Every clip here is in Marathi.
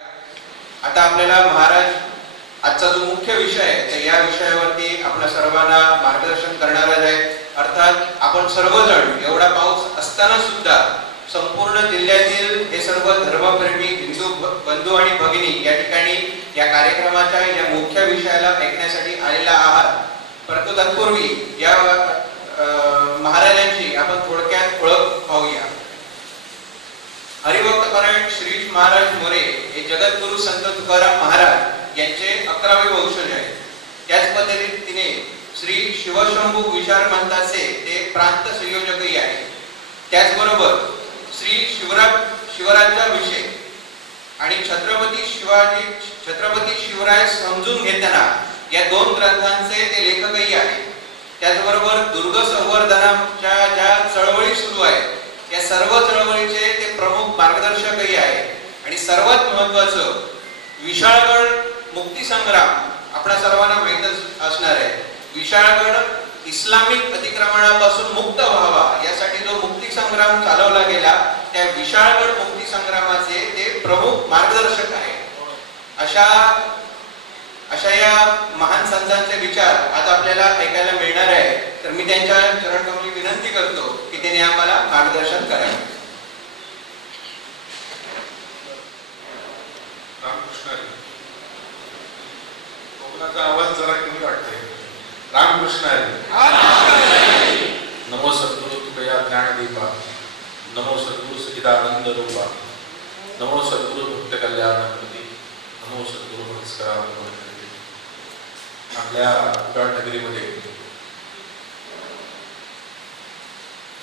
आता आपल्याला महाराज आजचा जो मुख्य विषय आहे तर या विषयावरती आपल्या सर्वांना मार्गदर्शन करणार आहेत. अर्थात आपण सर्वजण एवढा पाऊस असताना सुद्धा संपूर्ण जिल्ह्यातील हे सर्व धर्मप्रेमी हिंदू बंधू आणि भगिनी या ठिकाणी या कार्यक्रमाच्या या मुख्य विषयाला ऐकण्यासाठी आलेला आहात. परंतु तत्पूर्वी या महाराजांची आपण थोडक्यात ओळख पाहूया. हरिभक्तपरायण श्री महाराज मोरे हे जगद्गुरु संत तुकाराम महाराज यांचे 11वे वंशज आहेत. त्याच पद्धतीने श्री शिवशंभू विचार मंचाचे ते प्रांत संयोजकही आहेत. त्याचबरोबर श्री शिवराज्याभिषेक आणि छत्रपती शिवराय समजून घेताना या 2 ग्रंथांचे ते लेखकही आहेत. त्याचबरोबर दुर्ग संवर्धनाच्या ज्या चळवळी सुरू आहेत या सर्व चळवळीचे ते प्रमुख मार्गदर्शकही आहेत. आणि सर्वात महत्त्वाचं विशाळगड मुक्ती संग्राम आपल्या सर्वांना माहीतच असणार आहे. विशाळगड इस्लामिक अतिक्रमणापासून मुक्त व्हावा यासाठी जो मुक्ती संग्राम चालवला गेला त्या विशाळगड मुक्ती संग्रामाचे ते प्रमुख मार्गदर्शक आहेत. अशा या महान संतांचे विचार आज आपल्याला ऐकायला मिळणार आहे. तर मी त्यांच्या चरणकमली विनंती करतो की त्यांनी आम्हाला मार्गदर्शन करावे. रामकृष्ण हरी. कोकणाचा आवाज जरा कमी वाटतोय. रामकृष्ण हरी. नमो सद्गुरु तुकया ज्ञानदीपा. नमो सद्गुरु सच्चिदानंद रूपा. नमो सद्गुरु भक्त कल्याणमूर्ती. नमो सद्गुरु भक्तकराम. आपल्या नगरीमध्ये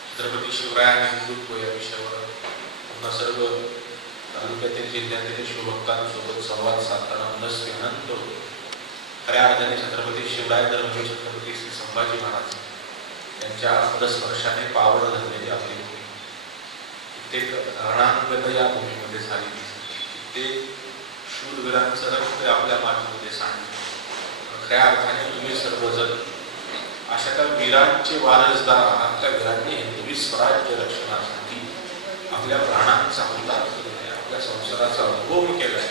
छत्रपती शिवरायांनी हिंदुत्व या विषयावर पुन्हा सर्व तालुक्यातील जिल्ह्यातील शिवभक्तांसोबत संवाद साधताना मनस्वी आनंद होतो. खऱ्या अर्थाने छत्रपती शिवराय धर्म छत्रपती श्री संभाजी महाराज यांच्या पदस्पर्शाने पावड धरलेली आपली भूमी. कित्येक रणांगत या भूमीमध्ये झाली. कित्येक शूरवीरांचं रक्त आपल्या मातीमध्ये सांडले. खऱ्या अर्थाने तुम्ही सर्वजण अशा त्या वीरांचे वारसदार आहात. त्या वीरांनी हिंदवी स्वराज्य रक्षणासाठी आपल्या प्राणांचा उल्लास केला, आपल्या संसाराचा अनुभव केला.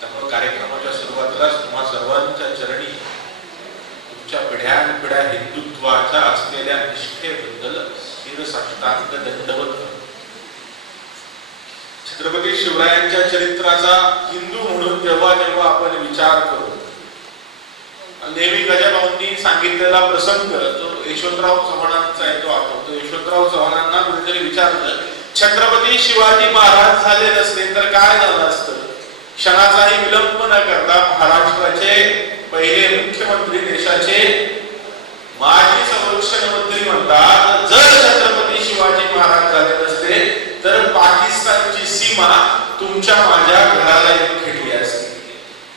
त्यामुळे कार्यक्रमाच्या सुरुवातीलाच तुम्हा सर्वांच्या चरणी तुमच्या पिढ्यानपिढ्या हिंदुत्वाच्या असलेल्या निष्ठेबद्दल शिरसाष्टांग दंडवत. छत्रपती शिवरायांच्या चरित्राचा हिंदू म्हणून जेव्हा जेव्हा आपण विचार करू, नेहमी गजाभाऊंनी सांगितलेला प्रसंग तो यशवंतराव चव्हाणांचा आहे तो आठवतो. यशवंतराव चव्हाणांना कुणीतरी विचारलं, छत्रपती शिवाजी महाराज झाले नसते तर काय झालं असतं? क्षणाचाही विलंब न करता महाराष्ट्राचे पहिले मुख्यमंत्री, देशाचे माजी संरक्षण मंत्री म्हणतात, जर छत्रपती शिवाजी महाराज झाले नसते तर पाकिस्तानची सीमा तुमच्या माझ्या घराला येऊन खेटली असती.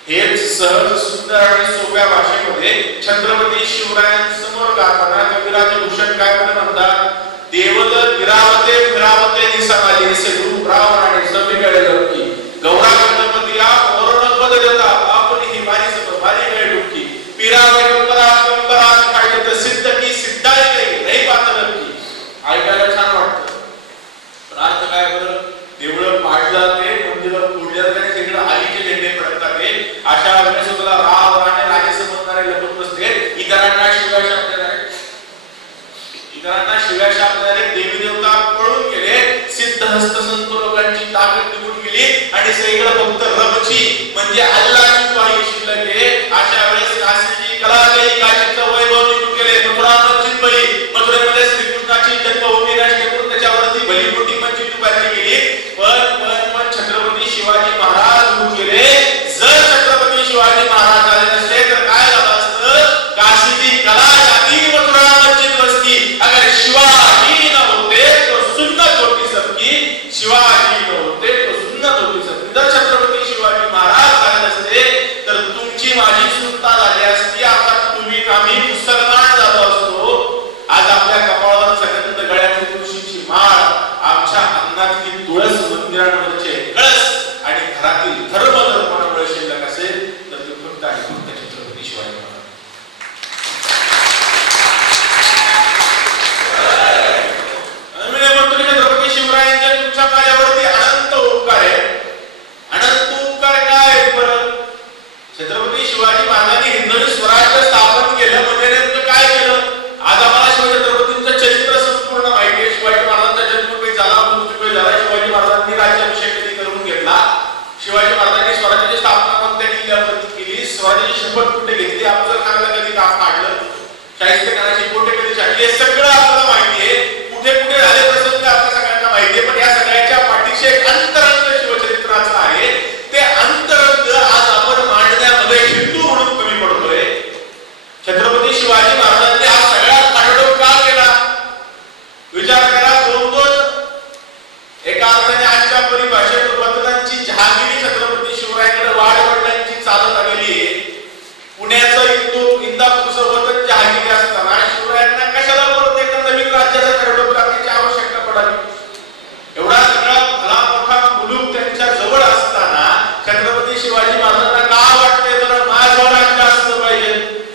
हेच सहज सुंदर आणि सोप्या भाषेमध्ये छत्रपती शिवरायांसमोर गाताना कविराज भूषण काय म्हणतात, देवदत्त विरावते विरावते निसमाली सेडू रावणाने समिगळे लपकी गौरा गणपती आप वरुण पद देता आपण ही मारी सब भारी गळे डुबकी पिरावे कंबराज कंबराज काय तर सिद्ध की सिद्धाई नाही पात्र की. ऐकायला छान वाटतं. पण अर्थ काय बरं? देवळं पाडलं जाते, मंदिरं फोडली जाते, सगळं आलीचे झेंडे फडकतात. अशा वेळेस तुला राव राणे राजे समजणारे लपत बसले. इतरांना शिव्या शापणारे देवी देवता पळून गेले. सिद्धहस्त संत लोकांची ताकद निघून गेली आणि सगळं फक्त रबची म्हणजे अल्लाहची वाही शिल्लक आहे. अशा वेळेस काशीची कला गई, काशीचं वैभव निघून गेले. मथुरा मस्जिद बळी, मथुरेमध्ये श्रीकृष्णाची जन्मभूमी नष्ट करून त्याच्यावरती भली मोठी मस्जिद उभारली गेली. पण छत्रपती शिवाजी महाराज होऊन गेले. जर छत्रपती शिवाजी महाराज झाले नसते तर काय झालं असतं? काशीची कला जाती, मथुरा मस्जिद बसती. अगर शिवाजी न होते तो सुन्नत होती सबकी, शिवाजी न होते तो सुन्नत होती सबकी. जर छत्रपती शिवाजी महाराज झाले नसते तर तुमची माझी सुनता झाली असती. आता तुम्ही आम्ही मुसलमान झालो असतो. आज आपल्या कपाळावर सगळ्यांत गळ्यातली तुळशीची माळ, आमच्या अन्नातली तुळस, मंदिरांवरचे कळस आणि घरातील धर्मामुळे शिल्लक असेल तर ते फक्त आणि फक्त छत्रपती शिवाजी महाराज. छत्रपती शिवरायांचे तुमच्या माझ्यावरती अनंत उपकार आहे. अनंत शपथ कुठे घेतली, अफजल खानाला कधी का फाडलं, शाहिस्ते खानाची बोटे कधी छाटली, हे सगळं आपल्याला माहिती आहे. कुठे कुठे झाले प्रसंग आपल्या सगळ्यांना माहिती आहे. पण या सगळ्याच्या पाठीशी एक अंतरंग शिवचरित्राचं आहे. ते अंतरंग आज आपण मांडण्यामध्ये हिंदू म्हणून कमी पडतोय. छत्रपती शिवाजी महाराजांनी हा सगळा खाडोड का केला? विचार करा. दोन एका अर्थाने आजच्या परिभाषेत वतनांची जहागिरी छत्रपती शिवरायांकडे वाडवडिलांची चालत आलेली आहे. पुण्याचं इंदापूरचं वतन जहागिरी असताना शिवरायांना कशाला परत एका नवीन राज्याचा खरडोड करण्याची आवश्यकता पडावी? एवढा सगळा भला मोठा मुलूक त्यांच्या जवळ असताना छत्रपती शिवाजी महाराजांना का वाटते बरं माझं राज्य असलं पाहिजे,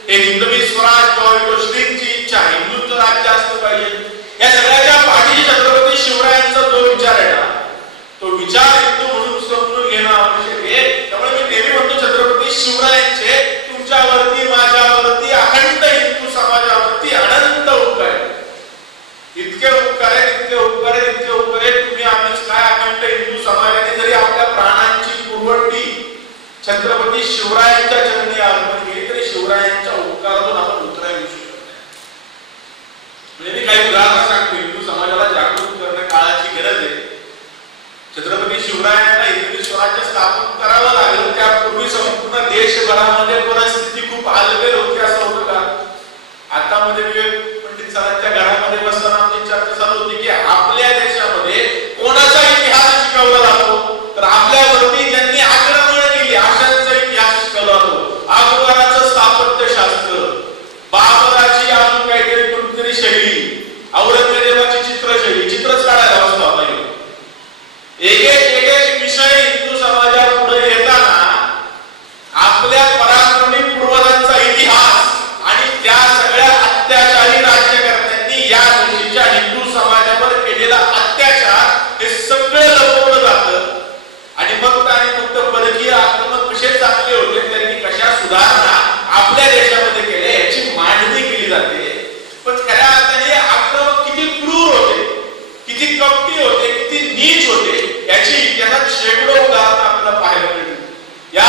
हे हिंदवी स्वराज किंवा श्रींची इच्छा हिंदुत्व राज्य असलं पाहिजे? या सगळ्याच्या पाठीशी छत्रपती शिवरायांचा जो विचार आहे ना, तो विचार हिंदू म्हणून समजून घेणं आवश्यक आहे. त्यामुळे मी नेहमी म्हणतो छत्रपती शिवरायांचे तुमच्यावरती माझ्यावरती अखंड हिंदू समाजावरती अनंत उपकार आहेत. इतके उपकार आहेत, इतके उपकार आहेत, इतके उपकार आहेत. तुम्ही आम्हीच काय अखंड हिंदू समाजाने जरी आपल्या प्राणांची पुरवठी छत्रपती शिवरायांच्या चरणी अर्पण केली तरी शिवरायांच्या उपकारातून आपण उतरायला येऊ शकत नाही. म्हणजे मी काही उदाहरण सांगतो. हिंदू समाजाला जागृत करणे काळाची गरज आहे. छत्रपती शिवरायांना हिंदवी स्वराज्य स्थापन करावं लागलं. त्यापूर्वी संपूर्ण देशभरामध्ये परिस्थिती खूप अलबेल होती असं होतं का? आता मध्ये विवेक पंडित सरांच्या घरामध्ये बसताना आमची चर्चा चालू होती की आपल्या देशामध्ये कोणाचा इतिहास शिकवला जातो, तर आपल्यावरती ज्यांनी आक्रमण केली अशांचा इतिहास शिकवला जातो. अकबराचं स्थापत्य शास्त्र, बाबराची अजून काहीतरी कोणतरी शैली, औरंगजेबाची चित्रशैली, चित्रच काढायला बसला होता. एक एक विषय हिंदू समाजापुढे येताना आपल्या पराक्रमी पूर्वजांचा इतिहास आणि त्या सगळ्या अत्याचारी राज्यकर्त्यांनी या देशाच्या हिंदू समाजावर केलेला अत्याचार हे सगळं लपवलं जातं. आणि फक्त परकीय आक्रमक कसे चालले होते, त्यांनी कशा सुधारणा आपल्या देशामध्ये केल्या याची मांडणी केली जाते. पण खऱ्या अर्थाने आक्रमक किती क्रूर होते, किती कपटी होते, किती नीच होते याची इतिहासात शेकडो उदाहरणं आपल्याला पाहायला मिळतील. या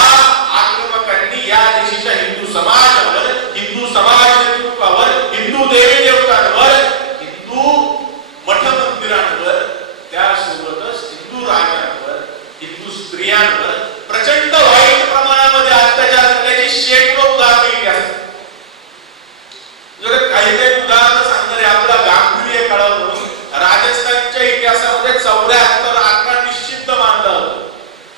आक्रमकांनी या देशाच्या हिंदू समाजावर, हिंदू समाज नेतृत्वावर, हिंदू देवी देवतांवर, हिंदू मठ मंदिरांवर, त्यासोबतच हिंदू राजांवर, हिंदू स्त्रियांवर प्रचंड वाईट प्रमाणामध्ये अत्याचार केल्याची शेकडो उदाहरणं इतिहासात. काही काही उदाहरणं सांगणारे आपला गांभीर्य कळवून राजस्थानच्या इतिहासामध्ये 74 आकडा निश्चित मानला होता.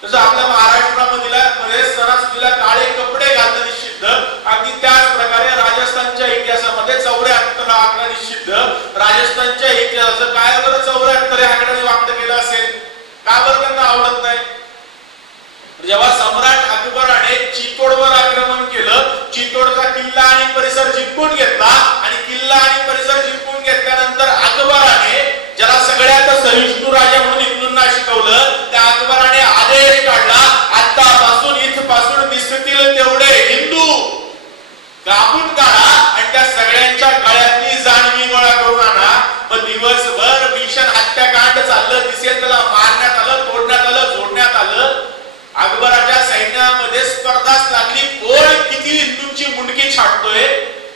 जसं आपल्या महाराष्ट्रामध्ये सणासुदीला काळे कपडे घालणं निषिद्ध, अगदी त्याच प्रकारे राजस्थानच्या इतिहासामध्ये 74 आकडा निषिद्ध. राजस्थानच्या इतिहासाचं काय बरं 74 आकड्याने वाक्य केलं असेल? का बरं त्यांना आवडत नाही? जेव्हा सम्राट अकबराने चितोडवर आक्रमण केलं, चितोडचा किल्ला आणि परिसर जिंकून घेतला आणि किल्ला आणि परिसर जिंकून घेतल्यानंतर अकबराने ज्याला सगळ्यात सहिष्णू राजा म्हणून हिंदूंना शिकवलं, त्या अकबराने आदेश काढला, आतापासून इथपासून दिसतील तेवढे हिंदू कापून काढा आणि त्या सगळ्यांच्या गळ्यातली जानवी गोळा करून आणा. मग दिवसभर भीषण हत्याकांड चाललं. दिसेल त्याला मारण्यात आलं, तोडण्यात आलं, जोडण्यात आलं. अकबराच्या सैन्यामध्ये स्पर्धाच लागली, कोण किती हिंदूंची मुंडकी छाटतोय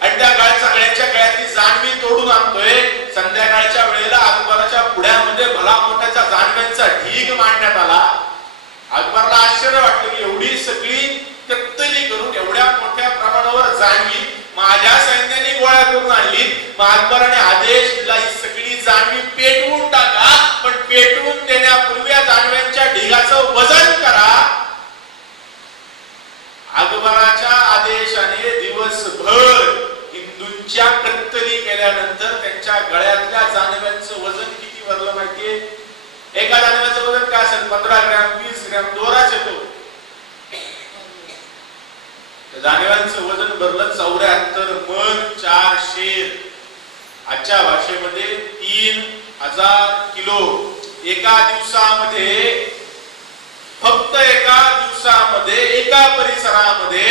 आणि त्या सगळ्यांच्या गळ्यातली जानवी तोडून आणतोय. संध्याकाळच्या वेळेला अकबराच्या पुढ्यामध्ये भला मोठ्याच्या जानव्यांचा ढीग मांडण्यात आला. अकबरला आश्चर्य वाटलं की एवढी सगळी कत्तली करून एवढ्या मोठ्या प्रमाणावर जानवी माझ्या सैन्याने गोळा करून आणली. मग अकबराने आदेश दिला, ही सगळी जानवी पेटवून टाका, पण पेटवून देण्यापूर्वी या जानव्यांच्या ढिगाचं वजन करा. अकबराच्या आदेशाने दिवसभर हिंदूंच्या कत्तली केल्यानंतर त्यांच्या गळ्यातल्या जानव्यांचं वजन किती भरलं माहितीये? एका जानव्याचं वजन काय असेल? 15 ग्रॅम, 20 ग्रॅम दोराच येतो. जानव्यांचं वजन भरलं 74 मन 4 शेर. आजच्या भाषेमध्ये 3000 किलो. एका दिवसामध्ये, फक्त एका दिवसामध्ये एका परिसरामध्ये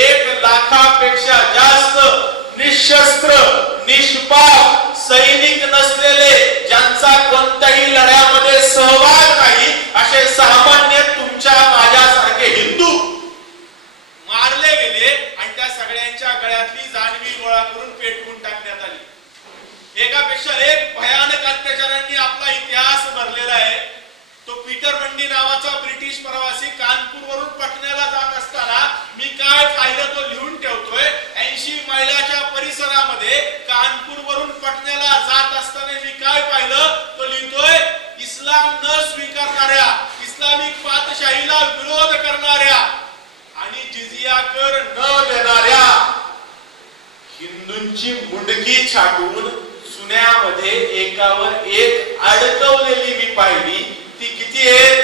1 लाखापेक्षा जास्त निशस्त्र, निष्पाप सैनिक नसलेले, ज्यांचा कोणत्याही लढ्यामध्ये सहभाग नाही, असे सामान्य तुमच्या माझ्यासारखे हिंदू मारले गेले आणि त्या सगळ्यांच्या गळ्यातली जानवी गोळा करून पेटवून टाकण्यात आली। एकापेक्षा एक भयानक अत्याचारांनी आपला इतिहास भरलेला आहे। तो पीटर मंडी नावाचा ब्रिटिश प्रवासी कानपूरवरून पटण्याला जात असताना मी काय पाहिलं तो लिहून ठेवतोय। 80 मैलाच्या परिसरामध्ये कानपूरवरून पटण्याला जात असताना मी काय पाहिलं तो लिहितोय। इस्लाम न स्वीकारणाऱ्या, इस्लामिक पातशाहीला विरोध करणाऱ्या आणि जिझिया कर न देणाऱ्या हिंदूंची मुंडकी छाटून सुन्यामध्ये एकावर एक अडकवलेली मी पाहिली। ती किती आहे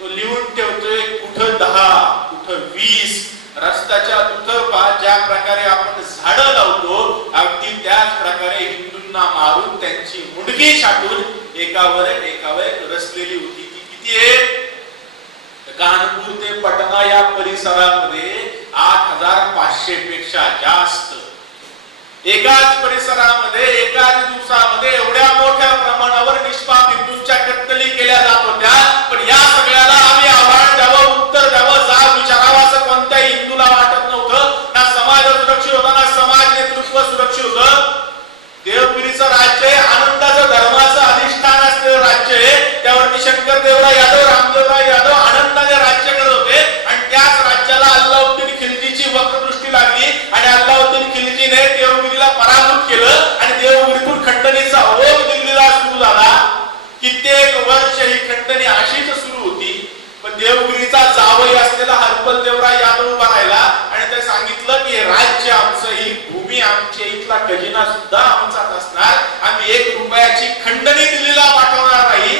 तो लिहून ठेवतोय। कुठं 10, कुठं 20। रस्त्याच्या दुतर्फा ज्या प्रकारे आपण झाडं लावतो अगदी त्याच प्रकारे हिंदूंना मारून त्यांची मुंडकी छाटून एकावर एक रचलेली होती। ती किती आहे? कानपूर ते पटना या परिसरामध्ये 8500 पेक्षा जास्त। एकाच परिसरामध्ये एकाच दिवसामध्ये एवढ्या मोठ्या प्रमाणावर निष्पाप हिंदूंच्या कत्तली केल्या जात होत्या। पण या सगळ्याला आम्ही आव्हान द्यावं, उत्तर द्यावं, जाब विचारावं असं कोणत्याही हिंदूला वाटत नव्हतं। ना समाज सुरक्षित होता, ना समाज नेतृत्व सुरक्षित होतं। देवगिरीचं राज्य आहे, आनंदाचं धर्माचं अधिष्ठान असलेलं राज्य आहे। त्यावरती शंकरदेवराय यादव, रामदेवराय यादव आनंदाने राज्य करत होते आणि त्याच राज्याला अल्लाउद्दीन खिलजीची वक्रदृष्टी लागली आणि अल्लाउद्दीन खिलजीने देवगिरीला पराभूत केलं आणि देवगिरीतून खंडणीचा ओघ दिल्लीला सुरू झाला। कित्येक वर्ष ही खंडणी अशीच सुरू होती। पण देवगिरीचा जावई असलेला हरपलदेवराय यादव उभा राहिला आणि ते सांगितलं की राज्य आमचं, ही भूमी आमची, इथला खजिना सुद्धा आमचाच असणार, आम्ही 1 रुपयाची खंडणी दिल्लीला पाठवणार नाही।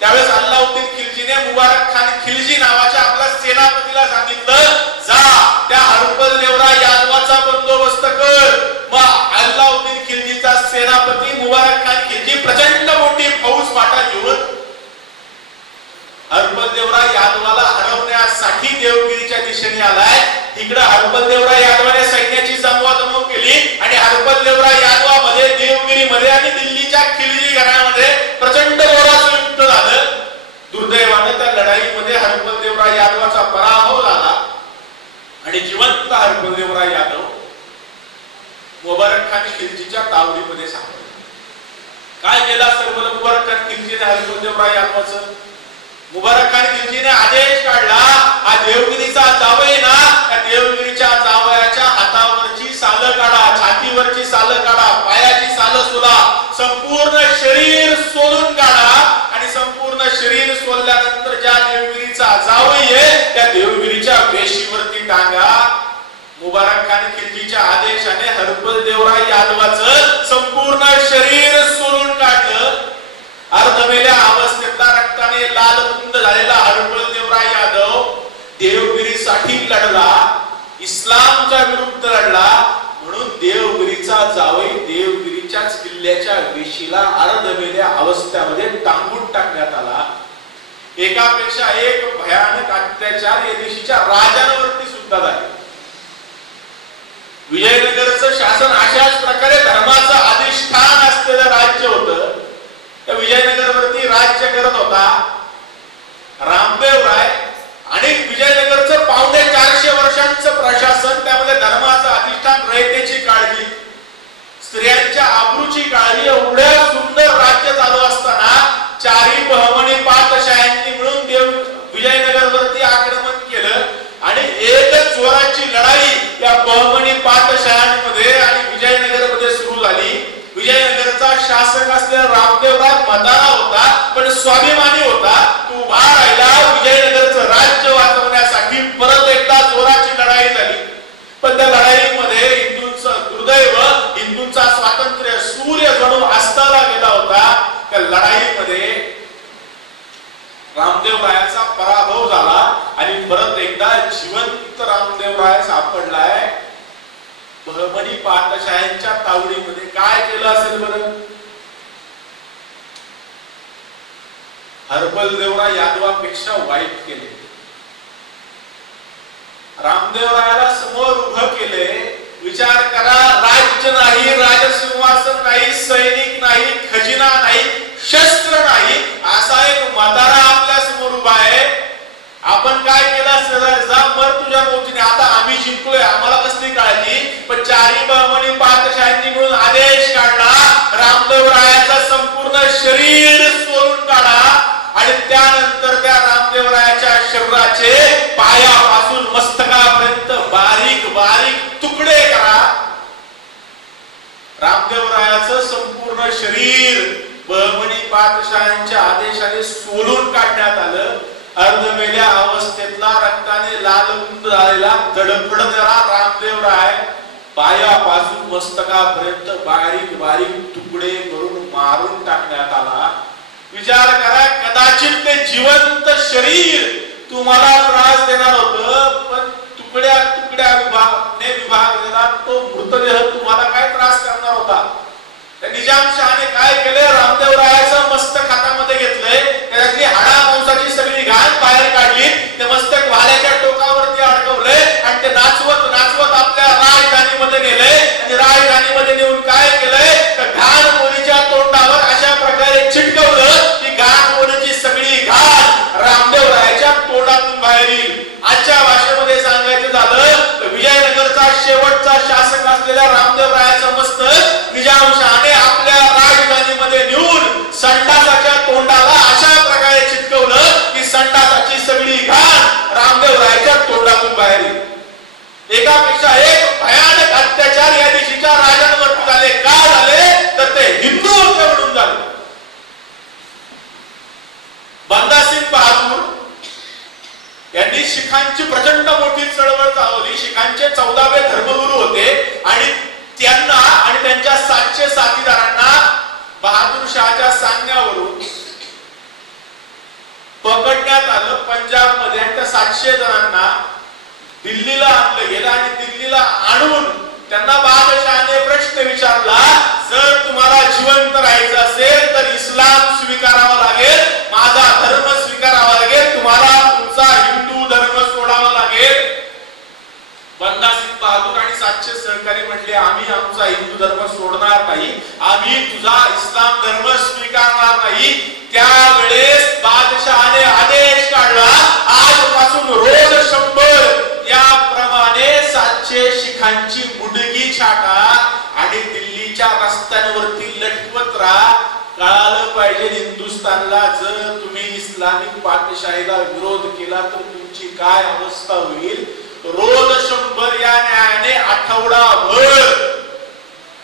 त्यावेळेस अल्लाउद्दीन खिलजीने मुबारक खान खिलजी नावाच्या आपल्या सेनापतीला सांगितलं, जा त्या हरपलदेवराय यादवाचा बंदोबस्त कर। मग अल्लाउद्दीन खिलजीचा सेनापती मुबारक खान खिलजी प्रचंड मोठी फौज पाठा घेऊन हरपलदेवराय यादवाला हरवण्यासाठी देवगिरीच्या दिशेने आलाय। तिकडे हरपलदेवराय यादवाने सैन्याची जमवाजमव केली आणि हरपलदेवराय यादवामध्ये, देवगिरीमध्ये आणि दिल्लीच्या खिलजी घराण्यामध्ये प्रचंड जोराचं युद्ध झालं। दुर्दैवाने त्या लढाईमध्ये हरपलदेवराय यादवाचा पराभव झाला आणि जिवंत हरपलदेवराय यादव मुबारक खान खिलजीच्या तावडीमध्ये सापडला। काय केलं असेल बरं मुबारक खान खिलजीने हरपलदेवराय यादवाचं? मुबारक खान खिलजीने आदेश काढला, हा देवगिरीचा जावई ना, त्या देवगिरीच्या जावयाच्या हातावरची सालं काढा, छातीवरची सालं काढा, पायाची सालं सोला, संपूर्ण शरीर सोलून काढा आणि संपूर्ण शरीर सोलल्यानंतर ज्या देवगिरीचा जावई आहे त्या देवगिरीच्या वेशीवरती टांगा। मुबारक खान खिलजीच्या आदेशाने हरपलदेवराय यादवाचं संपूर्ण शरीर सोलून काढलं। अर्धमेल्या अवस्थेतला रक्ताने लालबुंद झालेला हरपलदेवराय यादव देवगिरीसाठी लढला, इस्लामच्या विरुद्ध लढला, म्हणून देवगिरीचा जावई देवगिरीच्याच किल्ल्याच्या वेशीला अर्धमेल्या अवस्थेमध्ये टांगून टाकण्यात आला। एकापेक्षा एक भयानक अत्याचार या देशीच्या राजांवरती सुद्धा झाले। विजयनगरचं शासन अशाच प्रकारे धर्माचं अधिष्ठान असलेलं राज्य होतं। त्या विजयनगरवरती राज्य करत होता रामदेवराय आणि विजयनगरचं 450 वर्षांचं प्रशासन, त्यामध्ये धर्माचं अधिष्ठान, रयतेची काळजी, स्त्रियांच्या आबरूची काळजी, एवढ्या सुंदर राज्य चालू असताना चारी बहमनी पातशाह्यांनी मिळून विजयनगरवरती आक्रमण केलं आणि एकच जोराची लढाई या बहमनी पातशाह्यांमध्ये आणि विजयनगरमध्ये सुरू झाली। विजयनगरचा शासक असलेला रामदेवराय म्हातारा होता पण स्वाभिमानी होता। तो उभा राहिला विजयनगरचं राज्य वाचवण्यासाठी। परत एकदा जोराची लढाई झाली पण त्या लढाईमध्ये हिंदूंचं दुर्दैव, हिंदूंचा स्वातंत्र्य सूर्य जणू अस्ताला गेला होता। त्या लढाईमध्ये रामदेवरायाचा पराभव झाला आणि परत एकदा जिवंत रामदेवराय सापडलाय बहमनी पातशाह्यांच्या तावडीमध्ये। काय केलं असेल बरं? हरपलदेवराय यादवापेक्षा वाईट केले। रामदेवरायाला समोर उभं केले। विचार करा, राज्य नाही, राजसिंहासन नाही, सैनिक नाही, खजिना नाही, शस्त्र नाही, असा एक म्हातारा आपल्या समोर उभा आहे। आपण काय केलं असेल? जा मर तुझ्या मोतीने, आता आम्ही जिंकलोय, आम्हाला कसली बिहारी बहमनी पातशाहींनी मिळून आदेश काढला, रामदेवरायाचं संपूर्ण शरीर सोलून काढा आणि त्यानंतर त्या रामदेवरायाच्या शरीराचे पायापासून मस्तकापर्यंत बारीक बारीक तुकडे करा. रामदेवरायाचं संपूर्ण शरीर बहमनी पातशाहींच्या आदेशाने सोलून काढण्यात आलं. अर्धमेल्या अवस्थेतला रक्ताने लालबुंद झालेला तडफडणारा रामदेवराय पायापासून मस्तकापर्यंत बारीक बारीक तुकडे करून मारून टाकण्यात आला. विचार करा, कदाचित ते जिवंत शरीर तुम्हाला त्रास देणार होतं, पण तुकड्या तुकड्या विभागलेला तो मृतदेह तुम्हाला काय त्रास करणार होता. निजामशहाने काय केलं, रामदेवरायाचं मस्तक हातामध्ये घेतलंय, त्यातली हाडा मांसाची सगळी घाण बाहेर काढली, ते मस्तक वाल्याच्या टोकावरती अडकवलंय आणि ते नाचवत नाचवत आपल्या राजधानीमध्ये नेलंय. आणि राजधानीमध्ये नेऊन काय केलंय, तर घाण मोलीच्या तोंडावर अशा प्रकारे चिटकवलं की घाण मोलीची सगळी घाण रामदेवरायाच्या तोंडातून बाहेर येईल. आजच्या भाषेमध्ये सांगायचं झालं तर विजयनगरचा शेवटचा शासक असलेल्या रामदेवरायाचं मस्तक निजामशहाने आपल्या राजधानीमध्ये नेऊन संडासाच्या तोंडाला अशा प्रकारे चिटकवलं की संडासाची सगळी घाण रामदेवरायाच्या तोंडातून बाहेर येईल. एकापेक्षा एक भयानक अत्याचार या दिवशीच्या राजांवरती झाले. का झाले, तर ते हिंदू होते म्हणून झाले. बंदासिंग बहादूर यांनी शिखांची प्रचंड मोठी चळवळ चालवली. शिखांचे 14वे धर्मगुरू होते आणि त्यांना आणि त्यांच्या 700 साथीदारांना बहादूर शहाच्या सांगण्यावरून पकडण्यात आलं पंजाब मध्ये. आणि त्या 700 जणांना दिल्लीला आणलं गेलं आणि दिल्लीला आणून त्यांना बादशाहाने प्रश्न विचारला, जर तुम्हाला जिवंत राहायचं असेल तर इस्लाम स्वीकारावा लागेल, माझा धर्म स्वीकारावा लागेल, तुम्हाला तुमचा हिंदू धर्म सोडावा लागेल. बंदासिंग बहादूर आणि 700 सहकारी म्हटले, आम्ही आमचा हिंदू धर्म सोडणार नाही, आम्ही तुझा इस्लाम धर्म स्वीकारणार नाही. त्यावेळेस बादशहाने आदेश काढला, आजपासून रोज 100 याप्रमाणे 700 शिखांची मुंडगी छाटा आणि दिल्लीच्या रस्त्यांवरती लटकवत राहा. कळालं पाहिजे हिंदुस्थानला, जर तुम्ही इस्लामिक पातशाहीला विरोध केला तर तुमची काय अवस्था होईल. रोज 100 या न्यायाने आठवडाभर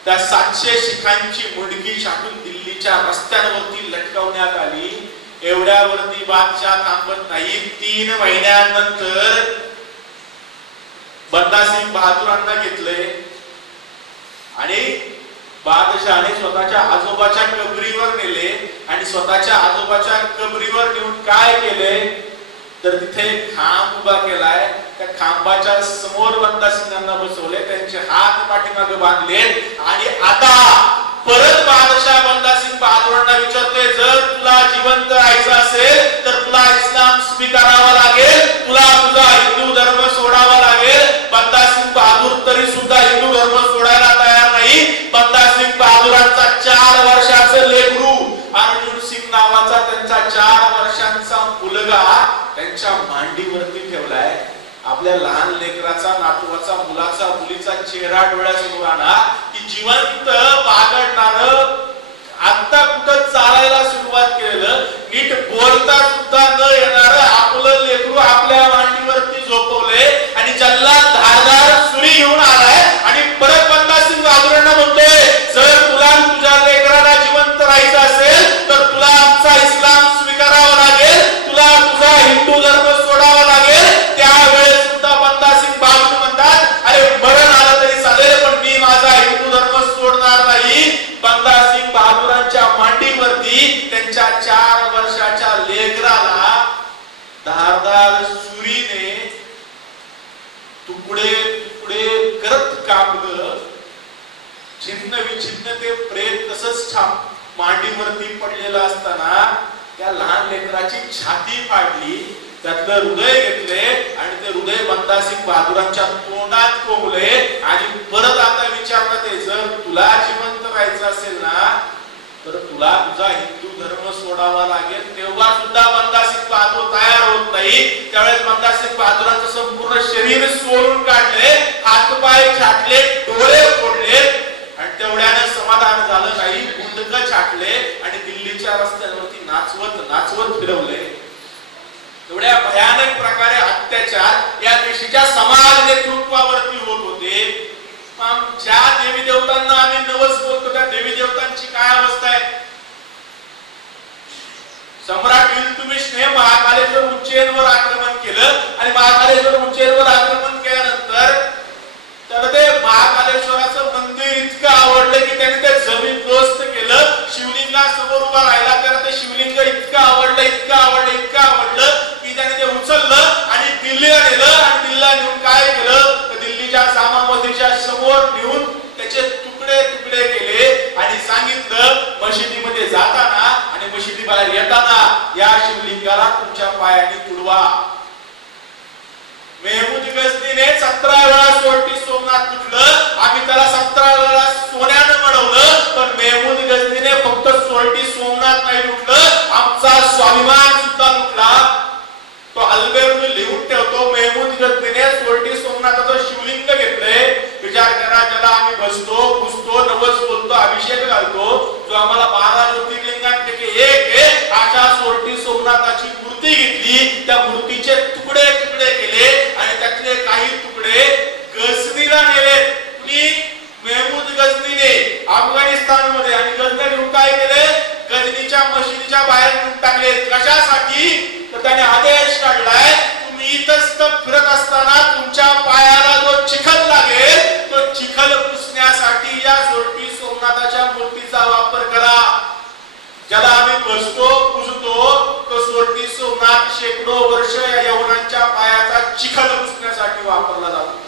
त्या 700 शिखांची मुंडकी छाटून दिल्लीच्या रस्त्यांवरती लटकवण्यात आली. एवढ्यावरती बादशाह थांबत नाही. 3 महिन्यानंतर बंदासिंग बहादूरांना घेतले आणि बादशहाने स्वतःच्या आजोबाच्या कबरीवर नेले आणि स्वतःच्या आजोबाच्या कबरीवर नेऊन काय केले, तर तिथे खांब उभा केलाय. त्या खांबाच्या समोर बंदासिंगांना बसवले, त्यांचे हात पाठीमागे बांधले आणि आता परत बादशाह बंदासिंग बहादूरांना विचारतोय, जर तुला जिवंत राहायचं असेल तर तुला इस्लाम स्वीकारावा लागेल, तुला तुझा हिंदू धर्म सोडावा लागेल. बंदासिंग बहादूर तरी सुद्धा हिंदू धर्म सोडायला तयार नाही. बंदासिंग बहादूरांचा 4 वर्षाचं लेकरू अर्जुन सिंग नावाचा त्यांचा 4 वर्षांचा मुलगा त्यांच्या मांडीवरती ठेवलाय. आपल्या लहान लेकराचा, नातवाचा, मुलाचा, मुलीचा चेहरा डोळ्यासमोर आणा की जिवंत बागडणार, आता कुठं चालायला सुरुवात केलं, नीट बोलता सुद्धा न येणार आपलं लेकरू आपल्या मांडीवरती झोपवले आणि जल्लाद धारदार सुरी घेऊन आलाय आणि परत बंदासिंग बहादूरांना म्हणतोय, जर तुला तुझ्या लेकराला जिवंत राहायचं असेल तर तुला आमचा इस्लाम स्वीकारावा लागेल, तुला तुझा हिंदू धर्म सोडावा लागेल. त्यावेळेस सुद्धा बंदासिंग बहादूर म्हणतात, अरे मरण आलं तरी चालेल पण मी माझा हिंदू धर्म सोडणार नाही. बंदासिंग बहादूरांच्या मांडीवरती त्यांच्या 4 वर्षाच्या लेकराला धारदार सुरीने तुकडे तुकडे करत कापलं. छिन्न विछिन्न ते प्रेत तसंच मांडीवरती पडलेलं असताना त्या लहान लेकराची छाती फाडली, त्यातलं हृदय घेतले आणि ते हृदय बंदासिंग बहादूरांच्या तोंडात कोंबले आणि परत आता विचारतात, जर तुला जिवंत राहायचं असेल ना तर तुला तुझा हिंदू धर्म सोडावा लागेल. तेव्हा सुद्धा बंदासिंग बहादूर तयार होत नाही. त्यावेळेस बंदासिंग बहादूरांचं संपूर्ण शरीर सोलून काढले, हातपाय छाटले, डोळे या देशाच्या समाज नेतृत्वावरती होत होते. ज्या देवी देवतांना आम्ही नवस बोलतो त्या देवी देवतांची काय अवस्था आहे? सम्राट इल्तुमिशने महाकालेश्वर उज्जैनवर आक्रमण केलं आणि महाकालेश्वर उज्जैनवर आक्रमण केल्यानंतर त्याला ते महाकालेश्वराचं मंदिर इतकं आवडलं की त्याने ते जमीनदोस्त केलं. शिवलिंगासमोर उभा राहिला, त्याला ते शिवलिंग इतकं आवडलं की त्याने ते उचललं आणि दिल्लीला नेलं. आणि दिल्लीला नेऊन काय केलं तर दिल्लीच्या जामा मशिदीच्या समोर नेऊन त्याचे तुकडे तुकडे केले आणि सांगितलं मशिदीमध्ये जाताना आणि मशिदी बाहेर येताना या शिवलिंगाला तुमच्या पायाने तुडवा. मेहमूद गझनीने 17 वेळा सोरटी सोमनाथ तुटलं. आम्ही त्याला 17 वेळा सोन्यानं मडवलं, पण मेहमूद गझनीने फक्त सोरटी सोमनाथ नाही लुटलं, आमचा स्वाभिमान सुद्धा लुटला. तो अल्बेरून लिहून ठेवतो. मेहमूद गझनीने सोरटी सोमनाथाचं शिवलिंग घेतलंय. विचार करा, ज्याला आम्ही बसतो, पुजतो, नवस बोलतो, अभिषेक घालतो, जो आम्हाला 12 ज्योतिर्लिंगांपैकी एक आहे, अशा सोरटी सोमनाथाची मूर्ती घेतली, त्या मूर्तीचे तुकडे तुकडे केले आणि त्यातले काही तुकडे गझनीला नेले. कुणी? मेहमूद गझनीने अफगाणिस्तानमध्ये. आणि गझनीने काय केले? गझनीच्या मशिदीच्या बाहेर नेऊन टाकले. कशासाठी? तर त्याने आदेश काढलाय, तुम्ही इथंच फिरत असताना तुमच्या पायाला जो चिखल लागेल तो चिखल पुसण्यासाठी या सोरटी सोमनाथाच्या मूर्तीचा वापर करा. ज्याला आम्ही बसतो, पुजतो, तो सोरटी सोमनाथ शेकडो वर्ष या यवनांच्या पायाचा चिखल पुसण्यासाठी वापरला जातो.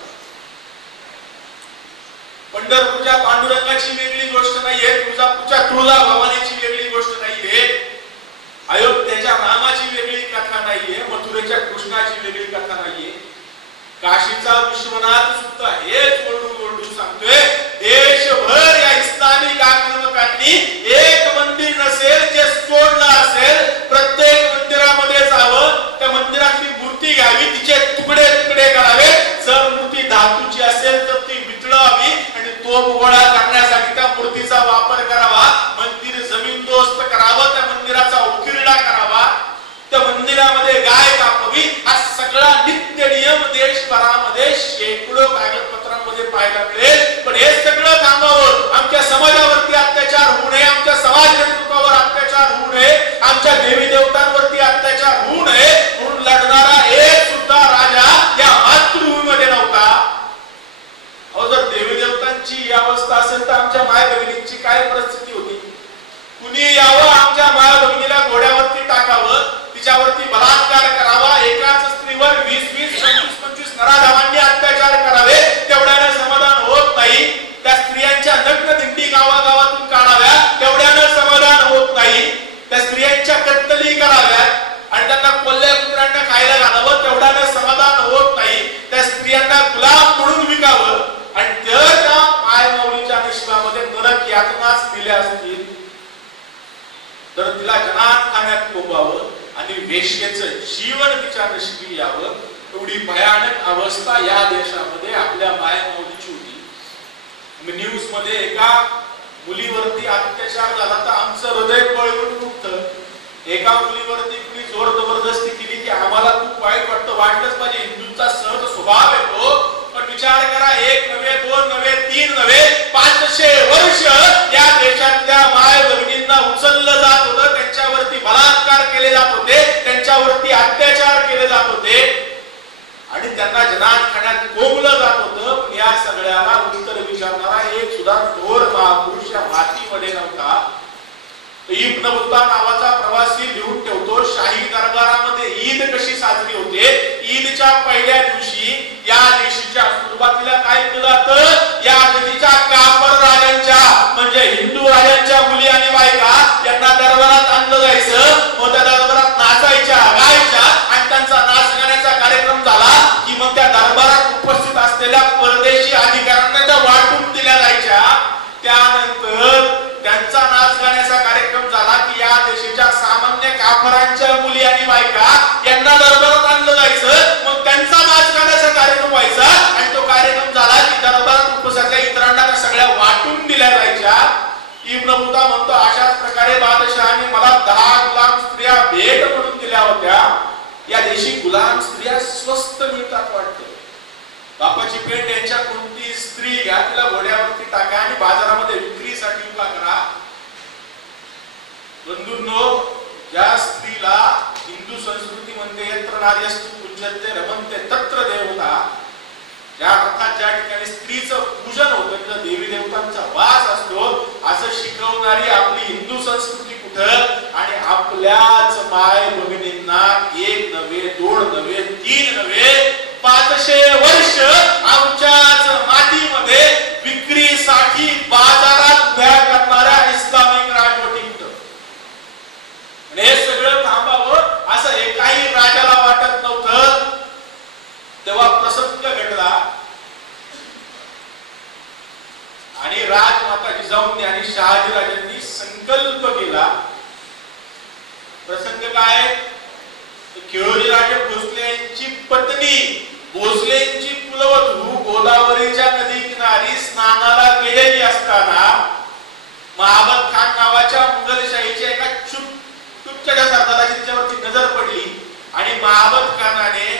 पंढरपूरच्या पांडुरंगाची वेगळी गोष्ट नाहीये, तुळजापूरच्या तुळजा भवानीची वेगळी गोष्ट नाहीये, अयोध्येच्या रामाची वेगळी कथा नाहीये, मथुरेच्या कृष्णाची वेगळी कथा नाहीये. काशीचा विश्वनाथ सुद्धा हेच ओरडून सांगतोय, देशभर या इस्लामिक आक्रमकांनी एक मंदिर नसेल जे सोडलं असेल, प्रत्येक मंदिरामध्ये जावं, त्या मंदिरातली मूर्ती घ्यावी, तिचे तुकडे तुकडे करावे. जर मूर्ती धातूची असेल तर ती वितळावी आणि तोफ गोळा करण्यासाठी त्या मूर्तीचा वापर करावा. मंदिर जमीनदोस्त करावं, त्या मंदिराचा उकिरडा करावा, त्या मंदिरामध्ये गाय कापावी. हा सगळा नित्य नियम देशभरामध्ये शेकडो कागदपत्रांमध्ये पाहायला मिळेल. पण हे सगळं थांबावं, आमच्या समाजावरती अत्याचार होऊ नये, आमच्या समाज नेतृत्वावर अत्याचार होऊ नये, आमच्या देवी देवतांवरती अत्याचार होऊ नये म्हणून लढणारा एक सुद्धा राजा या मातृभूमीमध्ये नव्हता. जर देवी देवतांची ही अवस्था असेल तर आमच्या माय भगिनींची काय परिस्थिती होती? कुणी यावं, आमच्या माय भगिनीला घोड्यावरती टाकावं, तिच्यावरती बलात्कार करावा, एकाच स्त्रीवर 20-20, 25-25 नराधमांनी अत्याचार करावे, तेवढ्यानं समाधान होत नाही. त्या स्त्रियांच्या नग्न दिंडी गावागावातून काढाव्या, तेवढ्यानं समाधान होत नाही. त्या स्त्रियांच्या कत्तली कराव्यात आणि त्यांना कोल्ह्या कुत्र्यांना खायला घालावं, तेवढ्यानं समाधान होत नाही. त्या स्त्रियांना गुलाम म्हणून विकावं आणि त्या मायमाऊलीच्या नशिबामध्ये नरक यातनाच दिल्या असतील तर तिला जनान खाण्यात कोंबावं आणि वेश्येचं जीवन तिच्या नशिबी यावं. एवढी भयानक अवस्था या देशामध्ये आपल्या मायमाऊलीची होती. न्यूज मध्ये एका मुलीवरती अत्याचार झाला तर आमचं हृदय पळवून उठतं. एका मुलीवरती कुणी जोर जबरदस्ती केली की आम्हाला खूप वाईट वाटतं. वाटलंच पाहिजे, हिंदूंचा सहज स्वभाव येतो. पण विचार करा, 1 नव्हे, 2 नव्हे, 3 नव्हे, 500 वर्ष या देशातल्या माय भगिनींना उचललं जात होतं, त्यांच्यावरती बलात्कार केले जात होते, त्यांच्यावरती अत्याचार केले जात होते आणि त्यांना जनानखान्यात कोंबलं जात होतं. पण या सगळ्याला उत्तर विचारणारा एक सुद्धा थोर महापुरुष या मातीमध्ये नव्हता. इब्न बत्तूता नावाचा प्रवासी लिहून ठेवतो, शाही दरबारामध्ये ईद कशी साजरी होते. ईदच्या पहिल्या दिवशी या देशाच्या सुरुवातीला काय केलं जातं, या देशाच्या काफर राजांच्या म्हणजे हिंदू राजांच्या मुली आणि बायका यांना दरबारात आणलं जायचं. मग त्या दरबारात नाचायच्या, गायच्या आणि त्यांचा नाच गाण्याचा कार्यक्रम झाला की मग त्या दरबारात उपस्थित असलेल्या परदेशी अधिकाऱ्यांना त्या वाटून दिल्या जायच्या. त्यानंतर त्यांचा नाच गाण्याचा कार्यक्रम झाला की या देशाच्या सामान्य काफरांच्या मुली आणि बायका यांना दरबारात आणलं जायचं. मग त्यांचा नाच गाण्याचा कार्यक्रम व्हायचा आणि तो कार्यक्रम झाला की दरबारात उपस्थित इतरांना त्या सगळ्या वाटून दिल्या जायच्या. इब्न बत्तूता म्हणतो, अशाच प्रकारे बादशहाने मला 10 गुलाम स्त्रिया भेट म्हणून दिल्या होत्या. या देशी गुलाम स्त्रिया स्वस्त मिळतात वाटतं. बापाची पेंट यांच्या कोणती स्त्री घ्या, तिला घोड्यावरती टाका आणि बाजारामध्ये विक्रीसाठी उभा करा. बंधूंनो, ज्या स्त्रीला हिंदू संस्कृतीमध्ये यत्र नार्यस्तु पूज्यते रमन्ते तत्र देवता, ज्या अर्थात ज्या ठिकाणी स्त्रीचं पूजन होतं, तिथं देवी देवतांचा वास असतो, असं शिकवणारी आपली हिंदू संस्कृती कुठं? आणि आपल्याच माय भगिनींना एक नव्हे, दोन नव्हे, तीन नव्हे, 500 वर्ष आमच्याच मातीमध्ये विक्रीसाठी बाजारात उभ्या करणाऱ्या इस्लामिक राजवटी कुठं? आणि हे सगळं थांबावं असं एकाही राजाला वाटत नव्हतं. तेव्हा प्रसंग घडला आणि राजमाता जिजाऊंनी आणि शहाजीराजांनी संकल्प केला. प्रसंग काय? केळोजीराजे भोसले यांची पत्नी, भोसलेंची कुलवधू गोदावरीच्या नदी किनारी स्नानाला गेलेली असताना महाबत खान नावाच्या मुघलशाहीच्या एका चुपच्या सरदाराची तिच्यावरती नजर पडली आणि महाबत खानाने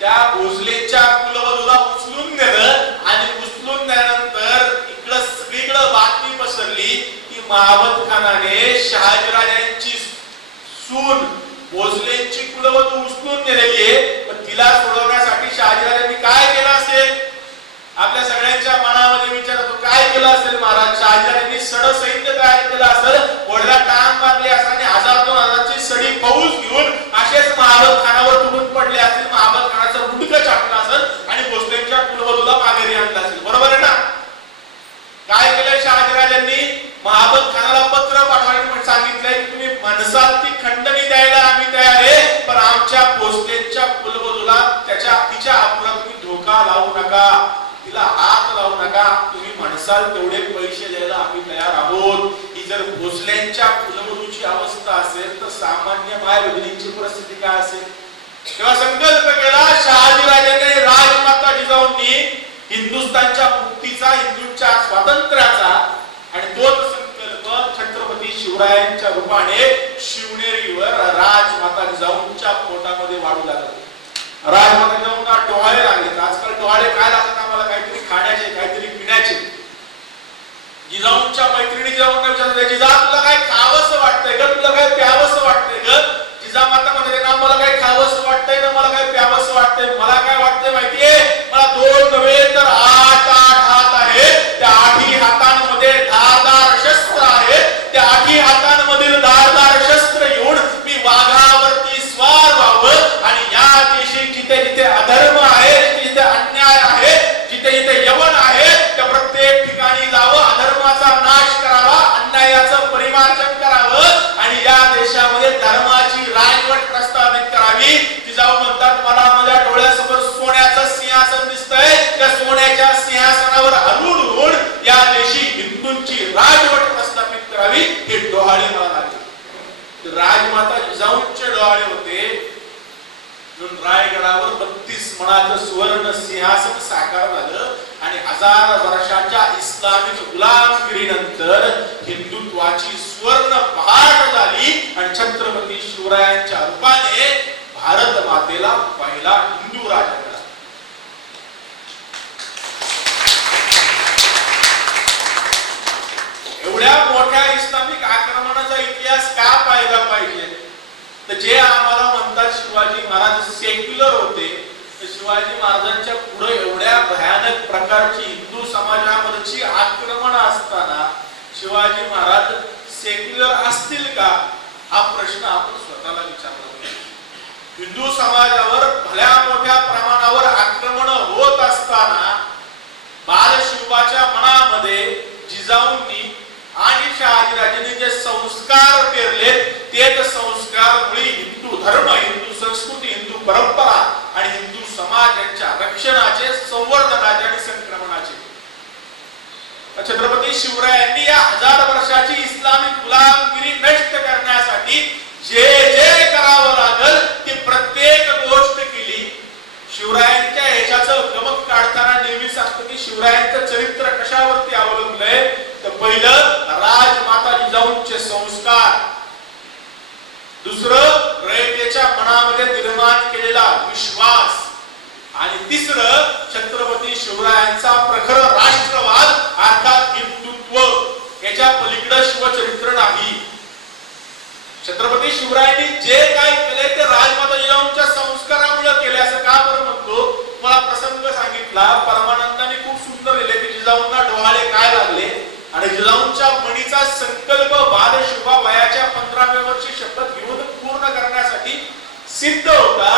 त्या भोसलेच्या कुलवधूला उचलून नेलं आणि उचलून नेल्यानंतर इकडं सगळीकडे बातमी पसरली की महाबत खानाने शहाजीराजांची सून भोसलेंची कुलवधू उचलून नेलेली आहे. पण तिला सोडवण्यासाठी शहाजीराजांनी काय केलं असेल? आपल्या सगळ्यांच्या मनामध्ये विचार होतो, काय केलं असेल महाराज? शहाजीराजांनी सड सैन्य तयार केलं असेल, घोड्याला टांग मारली असेल आणि 1000-2000ची सडी फौज घेऊन असेच महाबत खानावर तुटून पडले असतील, महाबत खानाचं मुंडकं छाटलं असेल आणि भोसलेंच्या कुलवधूला माघारी आणलं असेल. बरोबर आहे ना? काय केलं शहाजीराजांनी? महाबत खानाला पत्र पाठवायला सांगितलंय की तुम्ही मनसात ती खंडणी द्यायला आम्ही तयार आहे, पण आमच्या भोसलेंच्या कुलवधूला तिच्या आपला तुम्ही धोका लावू नका, तिला हात लावू नका, तुम्ही म्हणसाल तेवढे पैसे द्यायला आम्ही तयार आहोत. ही जर भोसलेंच्या कुलवधूची अवस्था असेल तर सामान्य माय भगिनींची परिस्थिती काय असेल? तेव्हा संकल्प केला शहाजीराजांनी, राजमाता जिजाऊंनी हिंदुस्थानच्या मुक्तीचा, हिंदूंच्या स्वातंत्र्याचा, आणि तोच संकल्प छत्रपती शिवरायांच्या रूपाने शिवनेरीवर राजमाता जिजाऊंच्या पोटामध्ये वाढू लागला. राजमाता जिजाऊंना डोहाळे लागले. आजकाल डोहाळे काय लागतात आम्हाला? काहीतरी खाण्याचे, काहीतरी पिण्याचे. जिजाऊंच्या मैत्रिणी जिजाऊंना विचारतात, जिजा तुला काय खावंसं वाटतंय ग? तुला काय प्यावंसं वाटतंय ग? जिजामाता म्हणते ना, मला काय खावंसं वाटतंय ना, मला काय प्यावंसं वाटतंय. मला काय वाटतंय माहितीये? मला 2 नव्हे तर 8 हात आहेत. त्या 8ही हातांमध्ये धारदार शस्त्र आहेत. त्या 8ही हातांमधील धारदार शस्त्र घेऊन मी वाघावरती स्वार व्हावं आणि या देशी जिथे जिथे अधर्म आहे, जिथे अन्याय आहे, जिथे जिथे यवन आहे, त्या प्रत्येक ठिकाणी जावं, अधर्माचा नाश करावा, अन्यायाचं परिमार्जन करावं आणि या देशामध्ये धर्माची राजवट प्रस्थापित करावी. जिजाऊ म्हणतात, मला माझ्या डोळ्यासमोर सोन्याचं सिंहासन दिसतंय, त्या सोन्याच्या सिंहासनावर हलून या देशी हिंदूंची राजवट प्रस्थापित करावी. हे डोहाळे मला लागले. राजमाता जिजाऊंचे डोहाळे होते. रायगडावर 32 मणाचं सुवर्ण सिंहासन साकार झालं आणि 1000 वर्षाच्या इस्लामिक गुलामगिरीनंतर हिंदुत्वाची स्वर्ण पहाट झाली आणि छत्रपती शिवरायांच्या रूपाने भारत मातेला पहिला हिंदू राजा मिळाला. एवढ्या मोठ्या इस्लामिक आक्रमणाचा इतिहास का पाहायला पाहिजे? तर जे आम्हाला म्हणतात शिवाजी महाराज सेक्युलर होते, तर शिवाजी महाराजांच्या पुढे एवढ्या भयानक प्रकारची हिंदू समाजावरची आक्रमण असताना शिवाजी महाराज सेक्युलर असतील का? हा प्रश्न आपण स्वतःला विचारला पाहिजे. हिंदू समाजावर भल्या मोठ्या प्रमाणावर आक्रमण होत असताना बालशिवाच्या मनामध्ये जिजाऊंनी आणि शहाजीराजांनी जे संस्कार पेरले, तेच संस्कार मुळी हिंदू धर्म, हिंदू संस्कृती, हिंदू परंपरा आणि हिंदू समाज यांच्या रक्षणाचे, संवर्धनाचे आणि संक्रमणाचे. छत्रपती शिवरायांनी या 1000 वर्षाची इस्लामिक गुलामगिरी नष्ट करण्यासाठी जे जे करावं लागल ती प्रत्येक गोष्ट केली. शिवरायांच्या ह्याच्याचं गमक काढताना नेहमी सांगतो की शिवरायांचं चरित्र कशावरती अवलंबलंय, तर पहिलं राजमाता जिजाऊंचे संस्कार, दुसरं रयतेच्या मनामध्ये निर्माण शिवरायांनी जे काय केले ते राजमाता जिजाऊंच्या संस्कारामुळे केले असं का बरं म्हणतो? मला प्रसंग सांगितला परमानंदांनी खूप सुंदर लिहिले की जिजाऊंना डोहाळे काय लागले आणि जिजाऊंच्या मणीचा संकल्प बालशुभा वयाच्या 15व्या वर्षी शपथ घेऊन पूर्ण करण्यासाठी सिद्ध होता.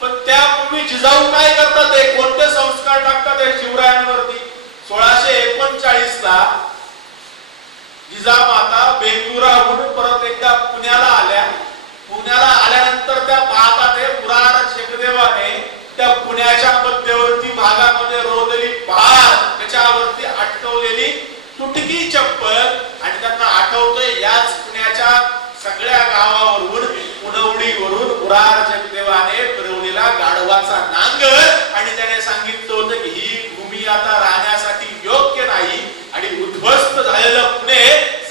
पण त्यापूर्वी जिजाऊ काय करतात? कोणते संस्कार टाकतात शिवरायांवरती? 1639 ला जिजामाता बेंगुराहून परत एकदा पुण्याला आल्या. पुण्याला आल्यानंतर त्या पाहतात पुराण शेकदेवाने त्या पुण्याच्या मध्यवर्ती भागामध्ये रोवलेली पहार, त्याच्यावरती अटकवलेली तुटकी चप्पल आणि त्यांना आठवतंय याच पुण्याच्या सगळ्या गावावरून पुनवडीवरून पुराण शेकदेवाने फिरवलेला गाढवाचा नांगर आणि त्याने सांगितलं होतं की ही भूमी आता राहण्यासाठी योग्य नाही आणि उद्ध्वस्त झालेलं पुणे,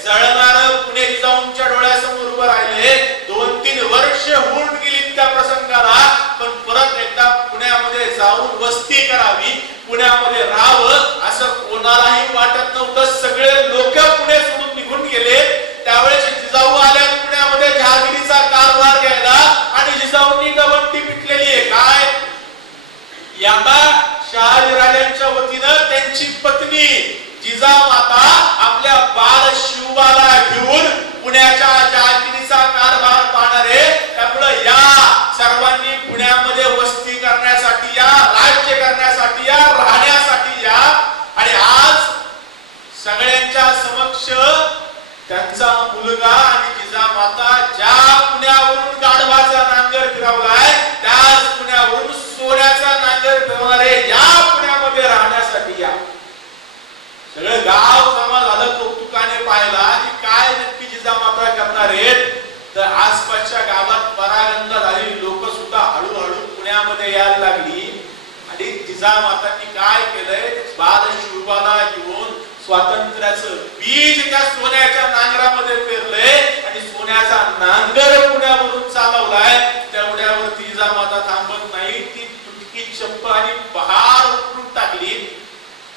जळणारं पुणे जिजाऊंच्या डोळ्यासमोर उभं राहिले. 2-3 वर्ष होऊन गेली त्या प्रसंगाला, पण परत एकदा पुण्यामध्ये जाऊन वस्ती करावी, पुण्यामध्ये राहावं असं कोणालाही वाटत नव्हतं. सगळे लोक पुणे सोडून निघून गेले. त्यावेळेस जिजाऊ आल्या पुण्यामध्ये जहागिरीचा कारभार घ्यायला आणि जिजाऊंनी दवंडी पिटलेली आहे. काय? याता शहाजीराजांच्या वतीनं त्यांची पत्नी जिजामाता आपल्या बाल शिवबाला घेऊन पुण्याच्या जहागिरीचा कारभार पाहणारे. त्यामुळे या सर्वांनी पुण्यामध्ये वस्ती करण्यासाठी या, राज्य करण्यासाठी या, राहण्यासाठी या. आणि आज सगळ्यांच्या समक्ष त्यांचा मुलगा आणि जिजामाता ज्या पुण्यावरून गाढवाचा नांगर फिरवलाय त्याच पुण्यावरून सोन्याचा नांगर फिरवणारे या पुण्यामध्ये राहण्यासाठी या. सगळं गाव जमा झालं कौतुकाने पाहिला आणि काय नक्की जिजामाता करणार आहेत. तर आसपासच्या गावात परागंद झालेली लोक सुद्धा हळूहळू पुण्यामध्ये यायला लागली. आणि जिजामातांनी काय केलंय? बाल शिवबाला घेऊन स्वातंत्र्याचं बीज त्या सोन्याच्या नांगरामध्ये पेरलंय आणि सोन्याचा नांगर पुण्यावरून चालवलाय. तेवढ्यावरती जिजामाता थांबत नाही. ती तुटकी चप्पल आणि बहार उठून टाकली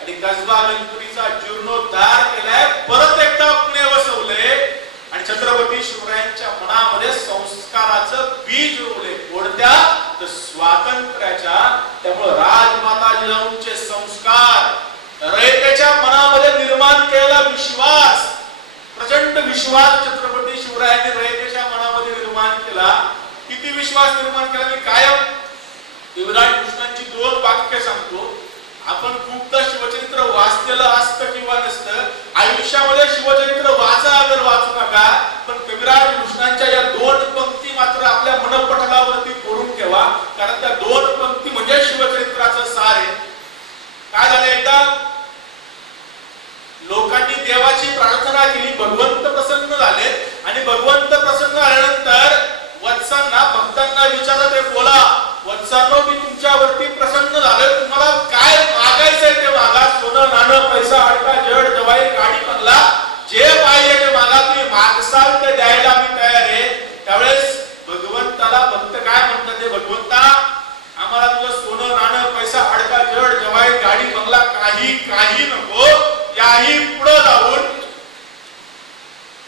आणि कसबा गणपतीचा जीर्णोद्धार केलाय. परत एकदा पुणे वसवले आणि छत्रपती शिवरायांच्या मनामध्ये संस्काराचं बीज रोवले. कोणत्या? तर स्वातंत्र्याच्या. त्यामुळे राजमाता जिजाऊंचे संस्कार रयतेच्या मनामध्ये निर्माण केलेला विश्वास, प्रचंड विश्वास छत्रपती शिवरायांनी रयतेच्या मनामध्ये निर्माण केला. किती विश्वास निर्माण केला? मी कायम युवराज कृष्णांची 2 वाक्य सांगतो. आपण खूपदा शिवचरित्र वाचलेलं असतं किंवा नसतं. आयुष्यामध्ये शिवचरित्र वाचा अगर वाचू नका, पण कविराज कृष्णांच्या या 2 पंक्ती मात्र आपल्या मनपटलावरती कोरून ठेवा, कारण त्या 2 पंक्ती म्हणजे शिवचरित्राचं सार आहे. काय झालं? एकदा लोकांनी देवाची प्रार्थना केली, भगवंत प्रसन्न झाले आणि भगवंत प्रसन्न झाल्यानंतर वत्सांना, भक्तांना विचारत आहे, बोला वत्सांनो, मी तुमच्यावरती प्रसन्न झाले, तुम्हाला काय मागायचंय ते मागा. सोनं नाणं पैसा अडका जड जवाई गाडी बंगला जे पाहिजे ते मागा. तुम्ही मागसाल ते द्यायला मी तयार आहे. त्यावेळेस भगवंताला भक्त काय म्हणतात? ते भगवंता, आम्हाला तुझं सोनं नाणं पैसा अडका जड जवाई गाडी बंगला काही नको. याही पुढे जाऊन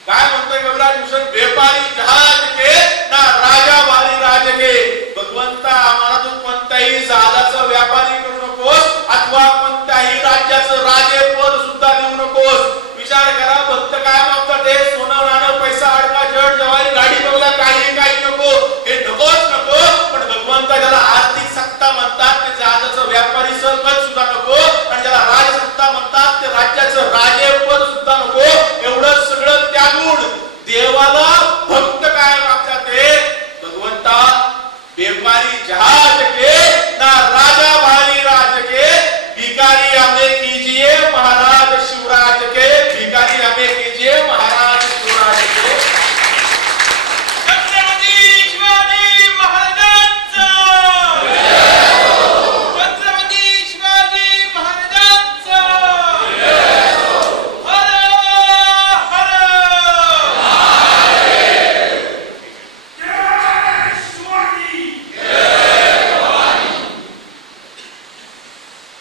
काय म्हणतोय कविराज भूषण? व्यापारी जहाज के ना राजा वाली राज के. भगवंता, आम्हाला तू कोणत्याही जहाजाचा व्यापारी करू नकोस अथवा कोणत्याही राज्याचं राजेपद सुद्धा देऊ नकोस. विचार करा, भक्त काय मागतात? ते सोनं नाणं पैसा अडका जड जवारी गाडी बंगला काही नको. हे नकोच नको. पण भगवंता ज्याला आर्थिक सत्ता म्हणतात ते जहाजाचं व्यापारी पद सुद्धा नको आणि ज्याला राजसत्ता म्हणतात ते राज्याचं राजेपद सुद्धा नको. एवढं सगळं त्यागून देवाला भक्त काय मागतात? ते भगवंता, व्यापारी जहाज के ना राजा भारी राज के, भिकारी हमें कीजिए महाराज शिवराज के. भिकारी हमें कीजिए महाराज शिवराज के. छत्रपती शिवाजी महाराजांचा, छत्रपती शिवाजी महाराजांचा. हर हर जय शिवाजी.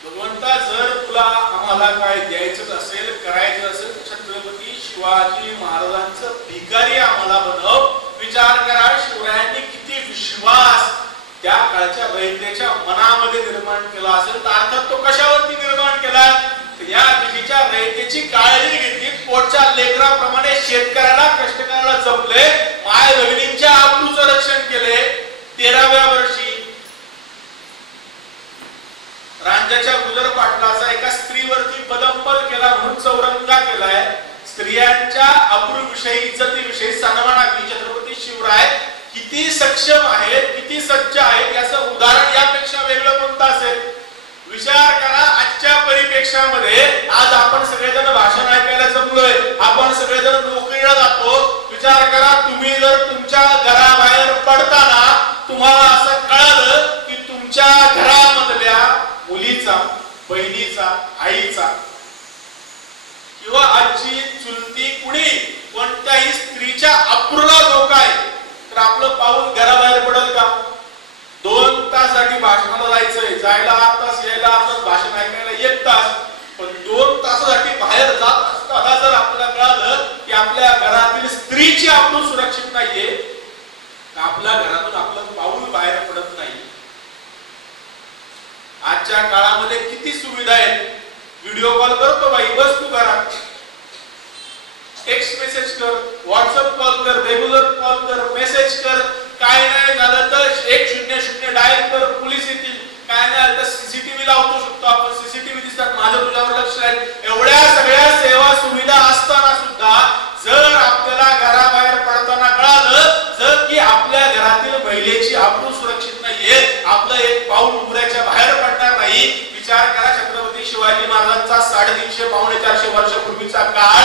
भगवंता, जर तुला आम्हाला काय द्यायचं असेल, करायचं असेल, छत्रपती शिवाजी महाराजांचं भिकारी आम्हाला बनव. विचार करा शिवरायांनी किती विश्वास त्या काळच्या रयतेच्या मनामध्ये निर्माण केला असेल, तर अर्थात तो कशावरती निर्माण केला? या दिशेच्या रयतेची काळजी घेतली, पोटच्या लेकराप्रमाणे शेतकऱ्याला कष्टकऱ्याला जपले, माय भगिनींच्या आबरूचं रक्षण केले. 13व्या वर्षी रांजाच्या गुजर पाटलाचा एका स्त्रीवरती पदंपल केला म्हणून चौरंगा केलाय. स्त्रियांच्या आबरूविषयी, इज्जतीविषयी सन्मानाविषयी छत्रपती शिवराय किती सक्षम आहेत, किती सज्ज आहेत याचं उदाहरण यापेक्षा वेगळं कोणतं असेल? विचार करा, आजच्या परिप्रेक्षामध्ये आज आपण सगळेजण भाषण ऐकायला जमलोय, आपण सगळेजण नोकरीला जातो. विचार करा, तुम्ही जर तुमच्या घराबाहेर पडताना तुम्हाला असं कळालं की तुमच्या घरामधल्या मुलीचा, बहिणीचा, आईचा किंवा आजी, चुलती, कुणी कोणत्याही स्त्रीच्या अब्रूला धोका आहे, तर आपलं पाऊल घराबाहेर पडेल का? 2 तासासाठी भाषणाला जायचंय, जायला 8 तास, यायला 8 तास, भाषण ऐकायला 1 तास, पण 2 तासासाठी बाहेर जात असताना जर आपल्याला कळालं की आपल्या घरातील स्त्रीची अब्रू सुरक्षित नाहीये, तर आपल्या घरातून आपलं पाऊल बाहेर पडत नाही. आजच्या काळामध्ये किती सुविधा आहेत. व्हिडिओ कॉल करतो बाई, बस तू घरात, टेक्स्ट मेसेज कर, व्हॉट्सअप कॉल कर, रेग्युलर कॉल कर, मेसेज कर. काय नाही झालं तर 100 डायल कर, पोलीस येतील. काय नाही तर सीसीटीव्ही लावतो शकतो आपण, सीसीटीव्ही दिसतात, माझं तुझ्यावर लक्ष आहे. एवढ्या सगळ्या सेवा सुविधा असताना सुद्धा जर आपल्याला घराबाहेर पडताना कळालं जर की आपल्या घरातील महिलेची आबरू सुरक्षित नाहीये, आपलं एक पाऊल उमऱ्याच्या बाहेर पडणार नाही. विचार करा, छत्रपती शिवाजी महाराजांचा 350-450 वर्षापूर्वीचा काळ,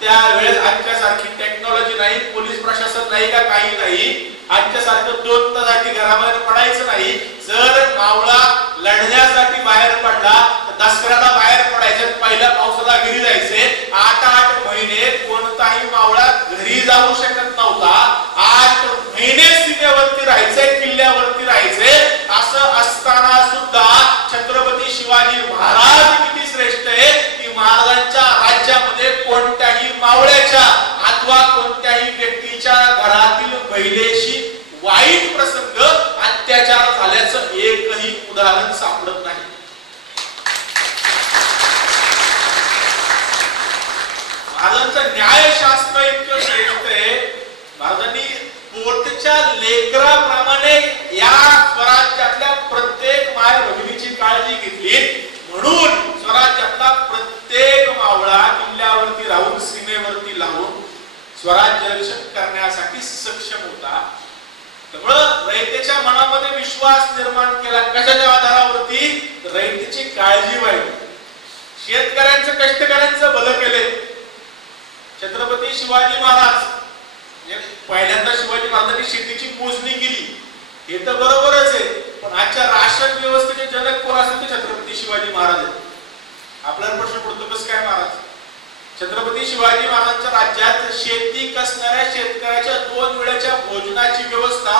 त्यावेळेस आजच्या सारखी टेक्नॉलॉजी नाही, पोलीस प्रशासन नाही का काही नाही. आजच्या सारखं 2 तासासाठी घराबाहेर पडायचं नाही. जर मावळा लढण्यासाठी बाहेर पडला तर दसऱ्याला बाहेर पडायचं, पहिल्या पावसाला घरी जायचे. 8 महिने कोणताही मावळा घरी जाऊ शकत नव्हता. 8 महिने सीमेवरती राहायचे, किल्ल्यावरती राहायचे. असं असताना सुद्धा छत्रपती शिवाजी महाराज किती श्रेष्ठ आहे की महाराजांच्या राज्यामध्ये कोणत्याही मावळ्याच्या अथवा कोणत्याही व्यक्तीच्या घरातील महिलेशी वाईट प्रसंग, अत्याचार झाल्याचं एकही उदाहरण सापडत नाही. महाराजांचं न्यायशास्त्र इतकं श्रेष्ठ आहे. महाराजांनी पोटच्या लेकराप्रमाणे या स्वराज्यातल्या प्रत्येक माय भगिनीची काळजी घेतली. म्हणून स्वराज्यातला प्रत्येक मावळा किल्ल्यावरती राहून, सीमेवरती लावून स्वराज्य रक्षण करण्यासाठी सक्षम होता. त्यामुळे रयतेच्या मनामध्ये विश्वास निर्माण केला. कशाच्या आधारावरती? रयतेची काळजी वाहिली, शेतकऱ्यांचं, कष्टकऱ्यांचं भलं केले. छत्रपती शिवाजी महाराज पहिल्यांदा शिवाजी महाराजांनी शेतीची मोजणी केली, हे तर बरोबरच आहे, पण आजच्या राशन व्यवस्थेचे जनक कोण असेल ते छत्रपती शिवाजी महाराज आहेत. आपल्याला प्रश्न पडतो कसं काय महाराज? छत्रपती शिवाजी महाराजांच्या राज्यात शेती कसणाऱ्या शेतकऱ्याच्या 2 वेळेच्या भोजनाची व्यवस्था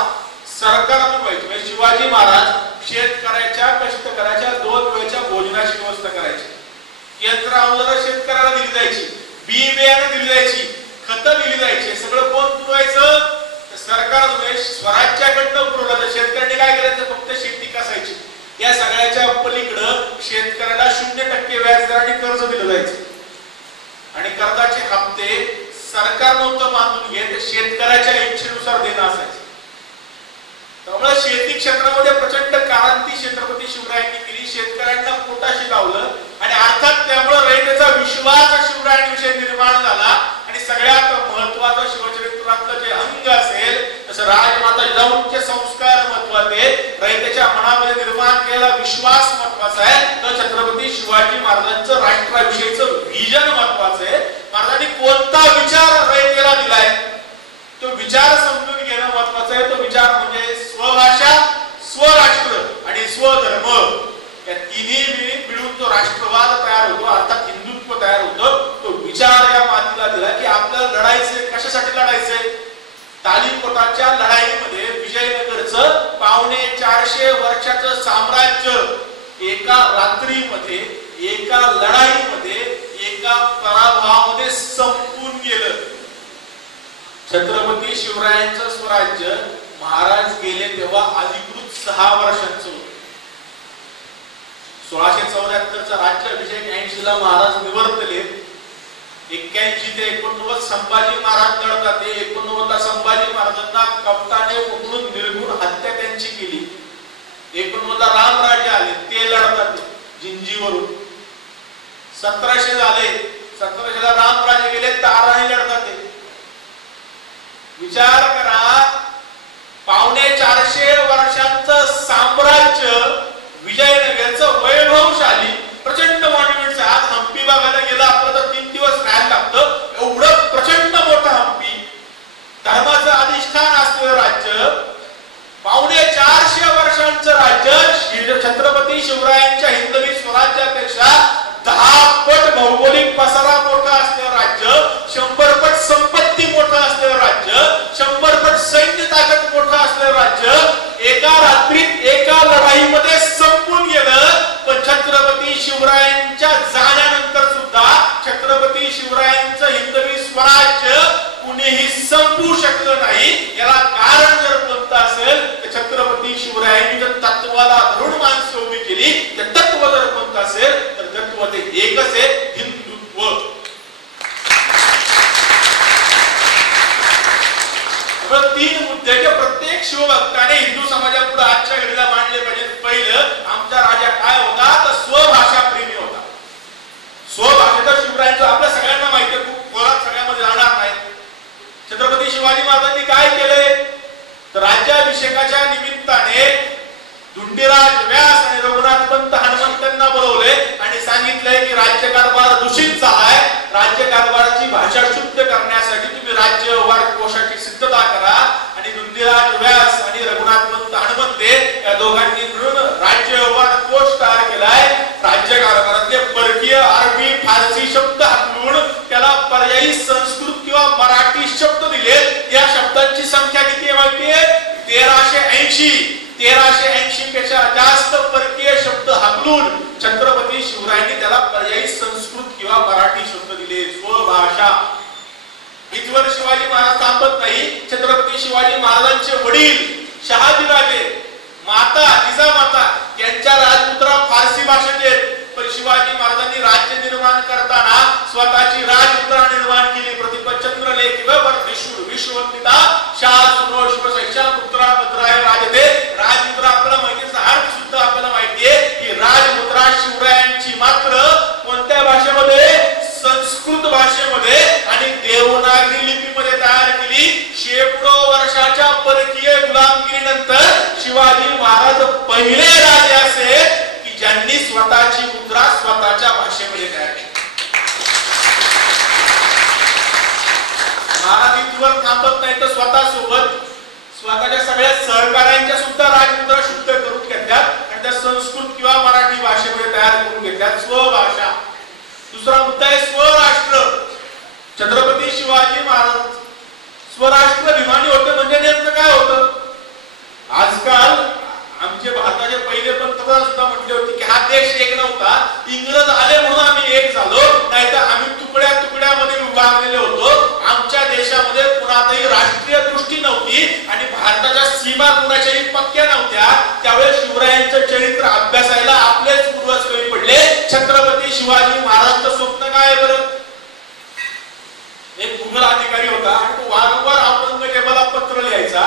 सरकारकडून व्हायची. म्हणजे शिवाजी महाराज शेतकऱ्याच्या, कष्टकऱ्याच्या 2 वेळेच्या भोजनाची व्यवस्था करायची. यंत्र शेतकऱ्याला दिली जायची, बी बियाणे दिली जायची, खतं दिली जायची. सगळं कोण पुरवायचं? सरकार. स्वराज्याकडनं पुरवलं. शेतकऱ्यांनी काय करायचं? फक्त शेती कसायची. या सगळ्याच्या पलीकडं शेतकऱ्याला 0% व्याजदराने कर्ज दिलं जायचं आणि कर्जाचे हप्ते सरकार नव्हतं बांधून घेत, शेतकऱ्याच्या इच्छेनुसार देणं असायचं. त्यामुळे शेती क्षेत्रामध्ये प्रचंड क्रांती छत्रपती शिवरायांनी केली, शेतकऱ्यांना पोटाशी लावलं आणि अर्थात त्यामुळे रयतेचा विश्वास शिवरायांविषयी निर्माण झाला. आणि सगळ्यात महत्वाचं शिवचरित्रातलं जे अंग असेल तसं राजमाता जिजाऊंचे संस्कार महत्वाचे, रयतेच्या मनामध्ये निर्माण केलेला विश्वास महत्वाचा आहे. तर छत्रपती शिवाजी महाराजांचं राष्ट्राविषयीचं विजन महत्वाचं आहे. महाराजांनी कोणता विचार रयतेला दिलाय तो विचार समजून घेणं महत्वाचं आहे. तो विचार म्हणजे स्वभाषा, स्वराष्ट्र आणि स्वधर्म, या तिन्ही मिळून जो राष्ट्रवाद तयार होतो, अर्थात हिंदुत्व तयार होतं. तो विचार या मातीला दिला की आपल्याला लढायचंय. कशासाठी लढायचंय? तालीकोटाच्या लढाईमध्ये विजयनगरचं 450 वर्षाचं साम्राज्य एका रात्रीमध्ये, एका लढाईमध्ये, एका पराभवामध्ये संपून गेलं. छत्रपती शिवरायांचं स्वराज्य महाराज गेले तेव्हा अधिकृत 6 वर्षांचं होतं. 1674 राज्याभिषेक 80 ला महाराज निवर्तले. 81 ते 89 संभाजी महाराज लढतात. 89 ला संभाजी महाराजांना कप्ताने पकडून निर्घुण हत्या त्यांची केली. 89 ला रामराजे आले, ते लढतात जिंजीवरून. 1700 झाले, 1700 ला रामराजे गेले, ताराणी लढतात. विचार करा, 450 वर्षांचं साम्राज्य, विजयनगरचं वैभवशाली प्रचंड मॉन्युमेंट्स. आज हम्पी बघायला गेलं आपलं तर 3 दिवस राहायला लागतं. एवढं प्रचंड मोठं हम्पी, धर्माचं अधिष्ठान असलेलं राज्य, 450 वर्षांचं राज्य छत्रपती शिवरायांच्या हिंदवी स्वराज्यापेक्षा 10 पट भौगोलिक पसारा मोठा असलेलं राज्य, 100 पट संपत्ती मोठं असलेलं राज्य, 100 पट सैन्य ताकद मोठं असलेलं राज्य एका रात्रीत एका लढाईमध्ये संपून गेलं. पण छत्रपती शिवरायांच्या जाण्यानंतर सुद्धा छत्रपती शिवरायांचं हिंदवी स्वराज्य कुणीही संपू शकलं नाही. याला कारण जर कोणतं असेल तर छत्रपती शिवरायांनी जर तत्वाला धरून माणसं उभी केली, तर तत्व जर कोणतं असेल तर तत्व ते एकच आहे, हिंदुत्व. तीन मुद्दे जे प्रत्येक शिवभक्ताने हिंदू समाजापुढे आजच्या घडीला मांडले पाहिजेत. पहिलं, आमचा राजा काय होता तर स्वभाषा प्रेमी होता. स्वभाषेचा शिवरायांचं आपल्या सगळ्यांना माहिती आहे, खूप खोलात सगळ्यामध्ये राहणार नाही. छत्रपती शिवाजी महाराजांनी काय केलंय तर राज्याभिषेकाच्या निमित्ताने धुंडीराज व्यास आणि रघुनाथ पंत हनुमंतांना बोलवले आणि सांगितलंय की राज्यकारभार दूषित झालाय. राज्यकारभाराची भाषा शुद्ध करण्यासाठी तुम्ही राज्य व्यवहार कोशाची सिद्धता करा. आणि धुंडीराज व्यास आणि रघुनाथ पंत हनुमंते या दोघांनी मिळून राज्य व्यवहार कोश तयार केलाय. राज्यकारभारातले परकीय अरबी फारसी शब्द हटवून त्याला पर्यायी संस्कृत किंवा मराठी शब्द दिले. या शब्दांची संख्या किती माहितीये? 1380 पेक्षा जास्त परकीय शब्द हटवून छत्रपती शिवरायांनी त्याला पर्यायी संस्कृत किंवा मराठी शब्द दिले. स्वभाषा. इथवर शिवाजी महाराज थांबत नाही. छत्रपती शिवाजी महाराजांचे वडील शहाजीराजे, माता जिजामाता यांच्या राजपुत्रा फारसी भाषेत आहेत. पण शिवाजी महाराजांनी राज्य निर्माण करताना स्वतःची राजमुद्रा निर्माण केली. प्रतिपचंद्र लेख विश्ववंदिता शासनो शिवशैक्षा मुद्रा मुद्राय राजते. राजमुद्रा आपल्याला माहिती आहे, अर्थ सुद्धा आपल्याला माहिती आहे की राजमुद्रा शिवरायांची मात्र कोणत्या भाषेमध्ये? संस्कृत भाषेमध्ये आणि देवनागरी लिपीमध्ये तयार केली. शेकडो वर्षाच्या परकीय गुलामगिरीनंतर शिवाजी महाराज पहिले राजे असे की ज्यांनी स्वतःची मुद्रा स्वतःच्या भाषेमध्ये तयार केली. महाराज इथवर थांबत नाही तर स्वतः सोबत स्वतःच्या सगळ्या सहकार्यांच्या सुद्धा राजमुद्रा शुद्ध करून घेतल्यात आणि त्या संस्कृत किंवा मराठी भाषेमध्ये तयार करून घेतल्यात. स्वभाषा. दुसरा मुद्दा आहे स्वराष्ट्र. छत्रपती शिवाजी महाराज स्वराष्ट्र अभिमानी होते. म्हणजे नेमकं काय होतं? आजकाल आमचे भारताचे पहिले पंतप्रधान सुद्धा म्हटले होते की हा देश एक नव्हता, इंग्रज आले म्हणून आम्ही एक झालो, नाहीतर आम्ही तुकड्या तुकड्यामध्ये विभागलेले होतो. आमच्या देशामध्ये कुणातही राष्ट्रीय दृष्टी नव्हती आणि भारताच्या सीमा कुणाच्याही पक्क्या नव्हत्या. त्यावेळेस शिवरायांचं चरित्र अभ्यासायला आपलेच पूर्वज कमी पडले. छत्रपती शिवाजी महाराजांचं स्वप्न काय बरं? एक मुघल अधिकारी होता आणि तो वारंवार औरंगजेबाला पत्र लिहायचा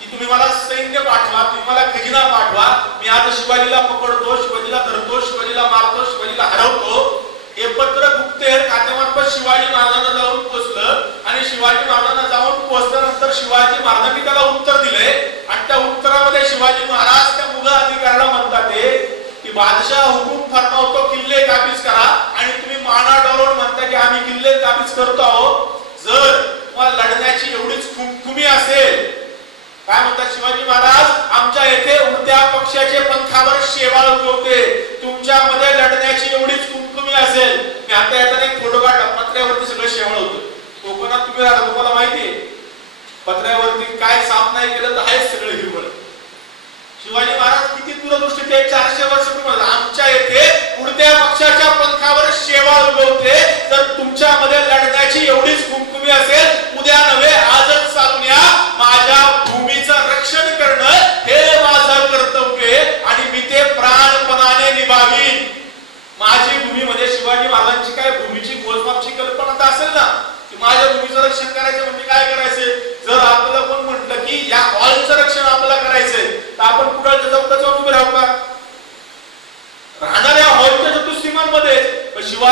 की तुम्ही मला सैन्य पाठवा, तुम्ही मला खजिना पाठवा, मी आज शिवाजीला पकडतो, शिवाजीला धरतो, शिवाजीला मारतो, शिवाजीला हरवतो. हे पत्र गुप्तहेर खात्यामार्फत शिवाजी महाराजांना जाऊन पोहोचलं आणि शिवाजी महाराजांना जाऊन पोहोचल्यानंतर शिवाजी महाराजांनी त्याला उत्तर दिले आणि त्या उत्तरामध्ये शिवाजी महाराज त्या मुघल अधिकाऱ्याला म्हणतात की बादशाह हुकूम फरमावतो किल्ले काबीज करा आणि तुम्ही माना डोलवून म्हणता की आम्ही किल्ले काबीज करतो आहोत. जर तुम्हाला लढण्याची एवढीच खुमखुमी असेल, काय म्हणतात शिवाजी महाराज, आमच्या येथे उडत्या पक्षाचे पंखावर शेवाळ उगवते, तुमच्यामध्ये लढण्याची एवढीच खुमखुमी असेल. मी आता येताना एक फोटो काढला, पत्र्यावरती सगळं शेवाळ होतं. कोकणात तुम्ही राहता, तुम्हाला माहितीये पत्र्यावरती काय साफ नाही केलं तर आहेच सगळं हिरवळ. शिवाजी महाराज किती दूरदृष्टी ते 400 वर्षापूर्वी आमच्या येथे उडत्या पक्षाच्या पंखावर शेवाळ उगवते. तर तुमच्यामध्ये लढण्याची एवढीच खुमखुमी असेल, उद्या नव्हे आजच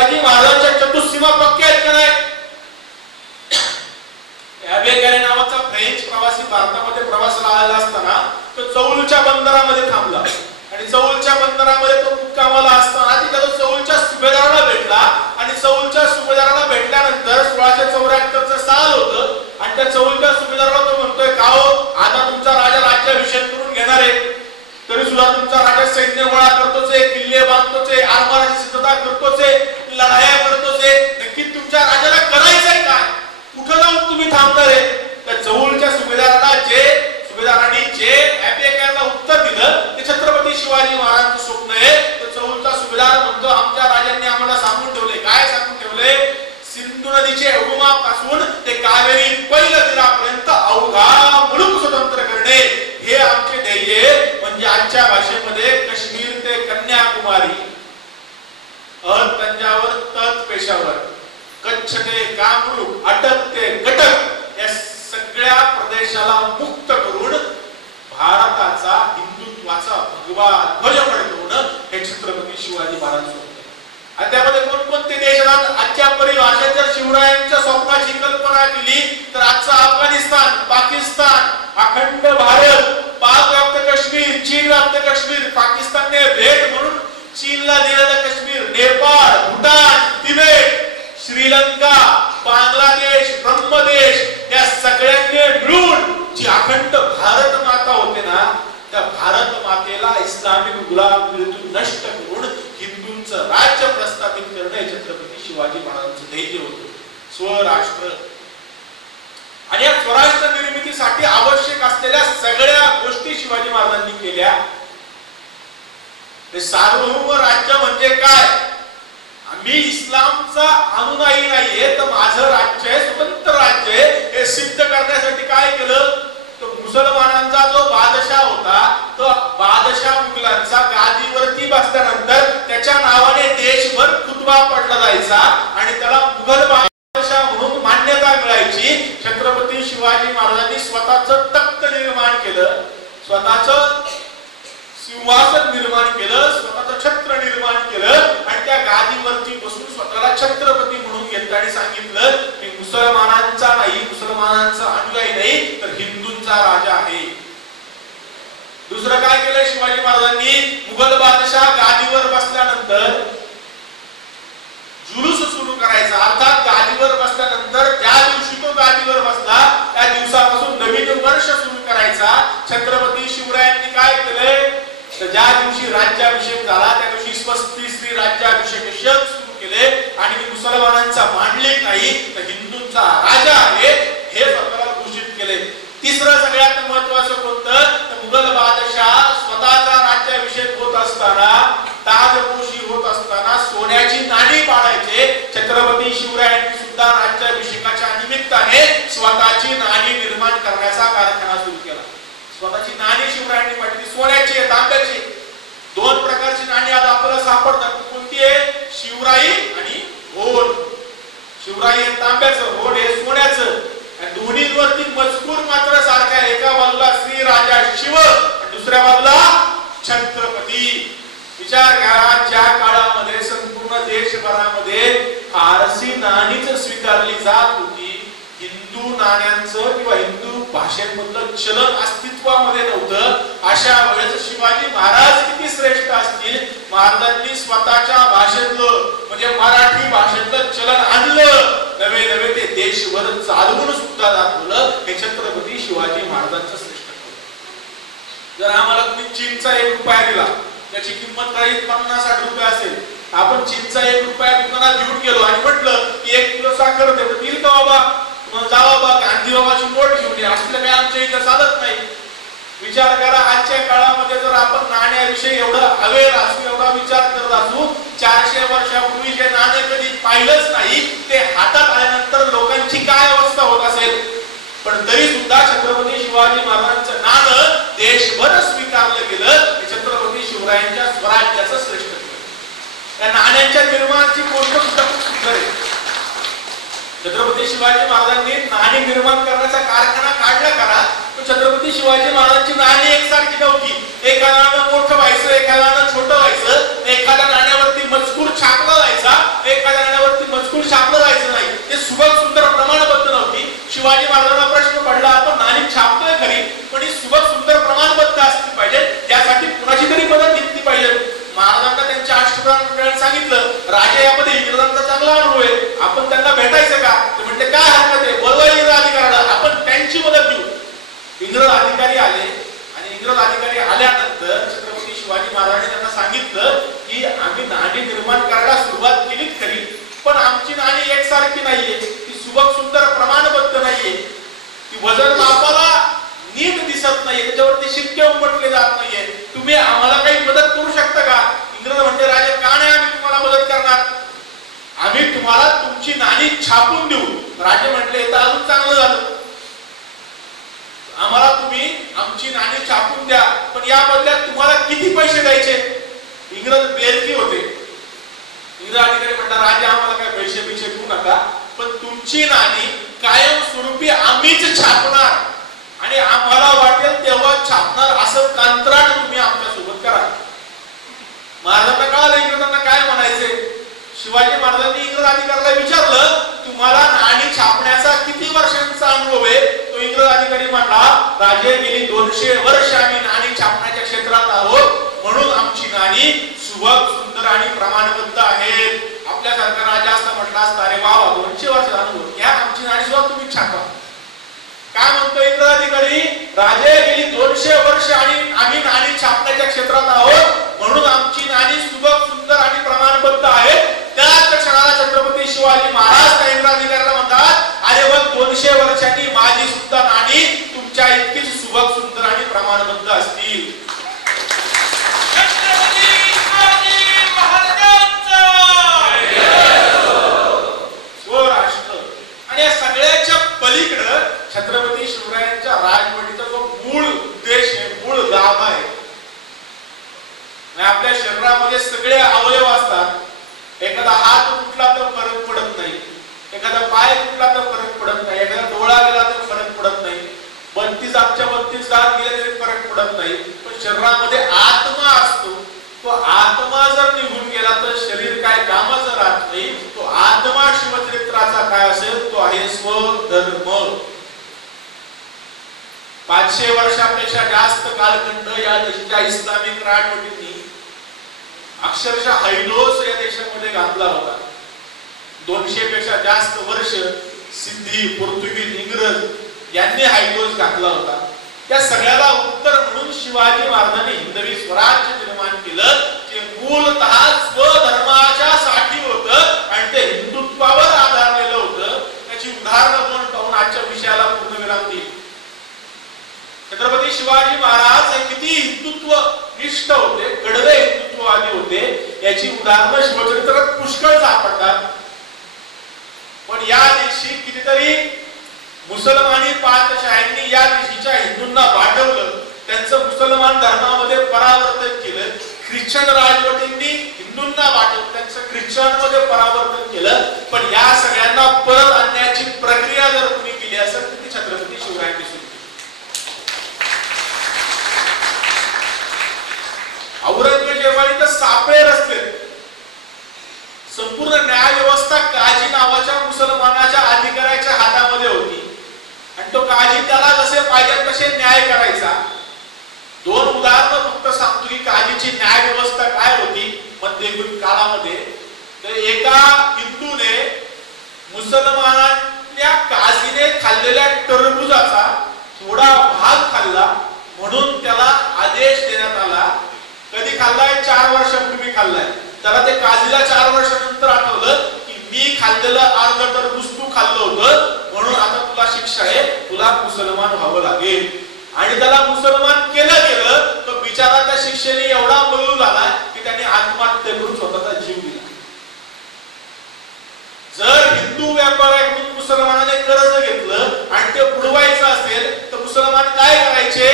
शिवाजी महाराजांच्या चतुःसीमा पक्क्या आहेत का नाही? ॲबेगारे नावाचा फ्रेंच प्रवासी भारतामध्ये प्रवासाला आलेला असताना तो चौलच्या बंदरामध्ये थांबला आणि चौलच्या बंदरामध्ये तो मुक्कामाला असताना तिथे तो चौलच्या सुभेदाराला भेटला आणि चौलच्या सुभेदाराला भेटल्यानंतर 1674 साल होतं आणि त्या चौलच्या सुभेदाराला तो म्हणतोय का हो आता तुमचा राजा राज्याभिषेक करून घेणार आहे, तरी सुद्धा तुमचा राजा सैन्य गोळा करतोच आहे, किल्ले बांधतोच आहे, आरमाराची सिद्धता करतोच आहे, लढाया करतोच आहे, नक्की तुमच्या राजाला करायचंय काय, कुठं जाऊन तुम्ही थांबणार आहे? त्या चौलच्या सुभेदारांनी जे ॲबेगारला उत्तर दिलं ते छत्रपती शिवाजी महाराजांचं स्वप्न आहे. तर चौलचा सुभेदार म्हणतो आमच्या राजांनी आम्हाला सांगून ठेवले, काय सांगून ठेवले? सिंधू नदीचे उगमापासून ते कावेरी पैल तीरापर्यंत अवघा मुलुक स्वतंत्र करणे हे आमचे ध्येय. म्हणजे आजच्या भाषेमध्ये काश्मीर ते कन्याकुमारी, तंजावर तत पेशावर, कच्छ ते कामरूप, अटक ते कटक या सगळ्या प्रदेशाला मुक्त करून भारताचा हिंदुत्वाचा भगवा ध्वज फडकवणं हे छत्रपती शिवाजी महाराज होते. आणि त्यामध्ये कोणकोणते देश आहेत? आजच्या परिभाषेत जर शिवरायांच्या स्वप्नाची कल्पना केली तर आजचा अफगाणिस्तान, पाकिस्तान, अखंड भारत, पाक व्याप्त काश्मीर, चीन व्याप्त काश्मीर, पाकिस्तानने भेट म्हणून चीनला दिलेलं काश्मीर, नेपाळ, भूटान, तिबेट, श्रीलंका, बांगलादेश, ब्रह्मदेश या सगळ्यांनी मिळून जी अखंड भारत माता होते ना, त्या भारत मातेला इस्लामिक गुलामीतून नष्ट करून हिंदूंचं राज्य प्रस्थापित करणे छत्रपती शिवाजी महाराजांचं ध्येय होतं. स्वराष्ट्र आणि या स्वराष्ट्र निर्मितीसाठी आवश्यक असलेल्या सगळ्या गोष्टी शिवाजी महाराजांनी केल्या. हे सार्वभौम राज्य म्हणजे काय? मी इस्लामचा अनुयायी नाहीये तर माझं राज्य आहे, स्वतंत्र राज्य आहे, हे सिद्ध करण्यासाठी काय केलं? तो मुसलमानांचा जो बादशाह होता तो बादशाह मुघलांचा गादीवरती बसल्यानंतर त्याच्या नावाने देशभर खुतबा पडला जायचा आणि त्याला मुघल बादशाह म्हणून मान्यता मिळायची. छत्रपती शिवाजी महाराजांनी स्वतःचं तख्त निर्माण केलं, स्वतःचं सिंहासन निर्माण केलं, स्वतःचं छत्र निर्माण केलं आणि त्या गादीवरती बसून स्वतःला छत्रपती म्हणून घेतलं आणि सांगितलं मी मुसलमानांचा नाही, मुसलमानांचा अनुयायी नाही तर हिंदूंचा राजा आहे. दुसरं काय केलं शिवाजी महाराजांनी? मुघल बादशाह गादीवर बसल्यानंतर जुलूस सुरू करायचा. अर्थात गादीवर बसल्यानंतर ज्या दिवशी तो गादीवर बसला त्या दिवसापासून नवीन वर्ष सुरू करायचा. छत्रपती शिवरायांनी काय केलंय? ज्या दिवशी राज्याभिषेक झाला त्या दिवशी स्वस्ती श्री राज्याभिषेक सुरू केले आणि मी मुसलमानांचा मांडलिक नाही तर हिंदूंचा राजा आहे हे स्वतःला घोषित केले. तिसरं सगळ्यात महत्वाचं कोणतं? मुघल बादशाह स्वतःचा राज्याभिषेक होत असताना, ताजपोशी होत असताना सोन्याची नाणी पाडायचे. छत्रपती शिवरायांनी सुद्धा राज्याभिषेकाच्या निमित्ताने स्वतःची नाणी निर्माण करण्याचा कारखाना सुरू केला. स्वतःची नाणी शिवरायांनी पाडली, सोन्याची, तांब्याची. दोन प्रकारची नाणी आज आपल्याला सापडतात. कोणती आहे? शिवराई आणि होड. शिवराई हे तांब्याचं, होड हे सोन्याचं. आणि दोन्हीवरती मजकूर मात्र सारखा आहे. एका बाजूला श्री राजा शिव आणि दुसऱ्या बाजूला छत्रपती. विचार करा ज्या काळामध्ये संपूर्ण देशभरामध्ये फारसी नाणीच स्वीकारली जात होती, हिंदू नाण्यांचं किंवा हिंदू भाषेमधलं चलन अस्तित्वामध्ये नव्हतं, अशा वेळेस शिवाजी महाराज किती श्रेष्ठ असतील? महाराजांनी स्वतःच्या भाषेतलं म्हणजे मराठी भाषेतलं चलन आणलं, नवे नवे ते देशभर चालवून सुद्धा दाखवलं. हे छत्रपती शिवाजी महाराजांचं श्रेष्ठ. जर आम्हाला तुम्ही चीनचा 1 रुपया दिला, त्याची किंमत काही 50-60 रुपये असेल, आपण चीनचा 1 रुपया दुकानात घेऊन गेलो आणि म्हटलं की 1 किलो साखर दे, तर दिल का बाबा? जावा बा गांधी बाबाची नोट घेऊन या. असलं काय आमच्या इथे चालत नाही. विचार करा आजच्या काळामध्ये जर आपण नाण्याविषयी एवढं अवेअर असू, एवढा विचार करत असू, 400 वर्षापूर्वी जे नाणं कधी पाहिलंच नाही ते हातात आल्यानंतर लोकांची काय अवस्था होत असेल. पण तरी सुद्धा छत्रपती शिवाजी महाराजांचं नाणं देशभर स्वीकारलं गेलं. छत्रपती शिवरायांच्या स्वराज्याचं श्रेष्ठ. या नाण्यांच्या निर्माणाची गोष्ट सुद्धा खूप सुंदर आहे. छत्रपती शिवाजी महाराजांनी नाणी निर्माण करण्याचा कारखाना काढला करा, पण छत्रपती शिवाजी महाराजांची नाणी एकसारखी नव्हती. एका नाण्यानं मोठं व्हायचं, एका नाण्यानं छोटं व्हायचं, एखाद्या नाण्यावरती मजकूर छापला जायचा, एखाद्या वस्तू छापलं जायचं नाही, ते सुबक सुंदर प्रमाणबद्ध नव्हती. शिवाजी महाराजांना प्रश्न पडला, आपण नाणी छापतोय खरी, पण ही सुबक सुंदर प्रमाणबद्ध असली पाहिजे, त्यासाठी कुणाची तरी मदत घेतली पाहिजे. महाराजांना त्यांच्या अष्टप्रधान सांगितलं, राजा यामध्ये इंग्रजांचा चांगला अनुभव आहे, आपण त्यांना भेटायचं का? ते म्हणले काय हरकत आहे, बोलवा इंग्रज अधिकाऱ्याला, आपण त्यांची मदत देऊ. इंग्रज अधिकारी आले आणि इंग्रज अधिकारी आल्यानंतर छत्रपती शिवाजी महाराजांनी त्यांना सांगितलं की आम्ही नाणी निर्माण करायला सुरुवात केलीच खरी, पण आमची नाणी एकसारखी नाहीये, ती सुबक सुंदर प्रमाणबद्ध नाहीये, ती वजन मापाला नीट दिसत नाहीये, त्याच्यावरती शिक्के उमटले जात नाहीये, तुम्ही आम्हाला काही मदत करू शकता का? इंग्रज म्हणते, राजे का नाही आम्ही तुम्हाला मदत करणार, आम्ही तुम्हाला तुमची नाणी छापून देऊ. राजे म्हटले, तर अजून चांगलं झालं, आम्हाला तुम्ही आमची नाणी छापून द्या, पण या बदल्यात तुम्हाला किती पैसे द्यायचे? इंग्रज बेरकी होते. इंग्रज अधिकारी म्हणतात, राजे आम्हाला काय पैसे देऊ नका, पण तुमची नाणी कायमस्वरूपी आम्हीच छापणार आणि आम्हाला वाटेल तेव्हा छापणार, असं कंत्राट तुम्ही आमच्या सोबत करा. महाराजांना कळालं इंग्रजांना काय म्हणायचे. शिवाजी महाराजांनी इंग्रज अधिकाऱ्याला विचारलं, तुम्हाला नाणी छापण्याचा किती वर्षांचा अनुभव आहे? तो इंग्रज अधिकारी म्हणला, राजे गेली 200 वर्ष आम्ही नाणी छापण्याच्या क्षेत्रात आहोत, म्हणून आमची नाणी सुबक सुंदर आणि प्रमाणबद्ध आहेत. आपल्यासारखा राजा असता म्हटला असता, अरे वा 200 वर्षाचा अनुभव, घ्या आमची नाणी सुद्धा तुम्ही छापा. काय म्हणतो इंग्रज अधिकारी, राजे गेली 200 वर्ष आणि आम्ही नाणी छापण्याच्या क्षेत्रात आहोत, म्हणून आमची नाणी सुबक सुंदर आणि प्रमाणबद्ध आहेत. त्याच क्षणाला छत्रपती शिवाजी महाराज त्या इंग्रज अधिकाऱ्याला म्हणतात, अरे बघ 200 वर्षांनी माझी सुद्धा नाणी तुमच्या इतकीच सुबक सुंदर आणि प्रमाणबद्ध असतील. स्वराष्ट्र आणि या सगळ्याच्या पलीकडे छत्रपती शिवरायांच्या राजवटीचा जो मूळ उद्देश आहे, मूळ गाभा आहे. आपल्या शरीरामध्ये सगळे अवयव असतात, एखादा हात तुटला तर फरक पडत नाही, एखादा पाय तुटला तर फरक पडत नाही, एखादा डोळा गेला तर फरक पडत नाही, 32 दात गेले तरी फरक पडत नाही, पण शरीरामध्ये आत्मा असतो. तो आत्मा जर निघून गेला तर शरीर काय कामाचं राहत नाही. तो आत्मा शिवचरित्राचा काय असेल, तो आहे स्वधर्म. 500 वर्षापेक्षा जास्त कालखंड या देशाच्या इस्लामिक राजवटींनी अक्षरशः हैदोस या देशामध्ये घातला होता. 200 पेक्षा जास्त वर्ष सिद्धी, पोर्तुगीज, इंग्रज यांनी हैदोस घातला होता. त्या सगळ्याला उत्तर म्हणून शिवाजी महाराजांनी हिंदवी स्वराज्य निर्माण केलं, जे मूलतः स्वधर्माच्या साठी होतं आणि ते हिंदुत्वावर आधारलेलं होतं. त्याची उदाहरणं दोन पाहून आजच्या विषयाला पूर्णविराम देईल. छत्रपती शिवाजी महाराज हे किती हिंदुत्व निष्ठ होते, कडवे हिंदुत्ववादी होते, याची उदाहरणं शिवचरित्रात पुष्कळ सापडतात. पण या दिवशी कितीतरी मुसलमानी पातशाहींनी या दिवशीच्या हिंदूंना वाटवलं, त्यांचं मुसलमान धर्मामध्ये परावर्तन केलं. ख्रिश्चन राजवटींनी हिंदूंना वाटवलं, त्यांचं ख्रिश्चनमध्ये परावर्तन केलं. पण या सगळ्यांना परत आणण्याची प्रक्रिया जर तुम्ही केली असेल तर ती छत्रपती शिवरायांनी सुरू केली. औरंगजेबाने तर सापळे रचले. संपूर्ण न्याय व्यवस्था काजी नावाच्या मुसलमानाच्या अधिकाऱ्याच्या हातामध्ये होती आणि तो काजी त्याला जसे पाहिजे तसे न्याय करायचा. दोन उदाहरणं फक्त सांगतो की काजीची न्याय व्यवस्था काय होती मध्ययुगीन काळामध्ये. तर एका हिंदूने मुसलमानांच्या काजीने खाल्लेल्या टरबुजाचा थोडा भाग खाल्ला, म्हणून त्याला आदेश देण्यात आला. कधी खाल्लाय? 4 वर्षापूर्वी खाल्लाय. त्याला ते काजीला 4 वर्षानंतर आठवलं की मी खाल्लेलं अर्ध टरबूज तू खाल्लं होतं, म्हणून आता तुला शिक्षा आहे, तुला मुसलमान व्हावं लागेल. आणि त्याला मुसलमान केलं गेलं. तो बिचारा त्या शिक्षेने एवढा मरू झाला की त्याने आत्महत्या करून स्वतःचा जीव दिला. जर हिंदू व्यापाऱ्याकडून मुसलमानाने कर्ज घेतलं आणि ते बुडवायचं असेल तर मुसलमान काय करायचे?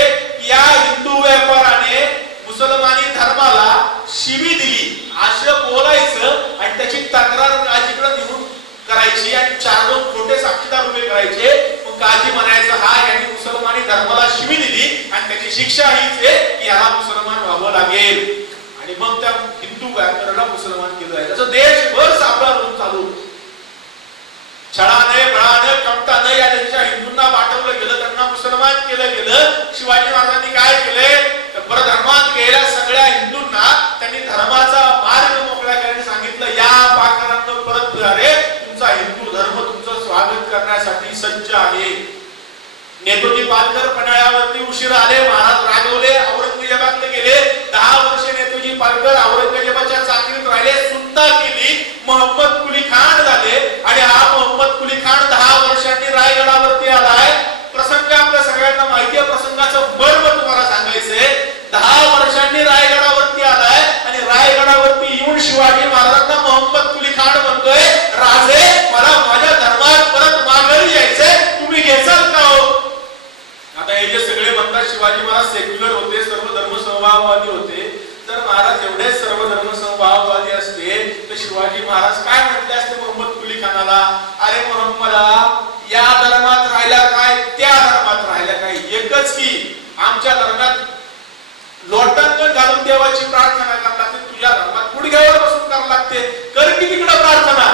या हिंदू व्यापाराने मुसलमानी धर्माला शिवी दिली असं बोलायचं आणि त्याची तक्रार काजीकडे निघून करायची आणि 4-2 खोटे साक्षीदार उभे करायचे. मग काजी म्हणायचं, हा यांनी मुसलमानी धर्माला शिवी दिली आणि त्याची शिक्षा हीच आहे की याला मुसलमान व्हावं लागेल. आणि मग त्या हिंदू व्यापाऱ्याला मुसलमान केलं आहे. त्याचं देशभर सापळा चालू. छळाने बळाने कपटाने या देशाच्या हिंदूंना वाटवलं गेलं, त्यांना मुसलमान केलं गेलं. शिवाजी महाराजांनी काय केले, परधर्मात गेलेल्या सगळ्या हिंदूंना त्यांनी धर्माचा मार्ग मोकळा केल्याने सांगितलं, या पाखरांना परत रे, तुमचा हिंदू धर्म तुमचं स्वागत करण्यासाठी सज्ज आहे. नेतोजी पालकर पन्हाळ्यावरती उशीर आले, महाराज रागवले, औरंगजेबाकडे गेले. 10 वर्षे नेतोजी पालकर औरंगजेबाच्या चाकरीत राहिले, सुद्धा केली. मोहम्मद कुली खान झाले आणि हा मोहम्मद कुली खान 10 वर्षांनी रायगडावरती आलाय. प्रसंग आपल्या सगळ्यांना माहिती आहे, प्रसंगाचं मर्म तुम्हाला सांगायचंय. 10 वर्षांनी रायगडावरती आलाय आणि रायगडावरती येऊन शिवाजी महाराजांना मोहम्मद कुली खान म्हणतोय, राजे मला माझ्या धर्मात परत माघारी यायचंय, तुम्ही घेचाल का हो? आता हे जे सगळे म्हणतात शिवाजी महाराज सेक्युलर होते, सर्व धर्म समभाववादी होते. जर महाराज एवढे सर्व धर्म समभाववादी असते तर शिवाजी महाराज काय म्हटले असते मोहम्मद कुली खानाला, अरे मोहम्मदा, या धर्मात राहिला काय, त्या धर्मात राहिला काय, एकच की आमच्या धर्मात लोटांगण घालून देवाची प्रार्थना करावी लागते, तुझ्या धर्मात गुडघ्यावर बसून करावी लागते, कर की तिकडे प्रार्थना.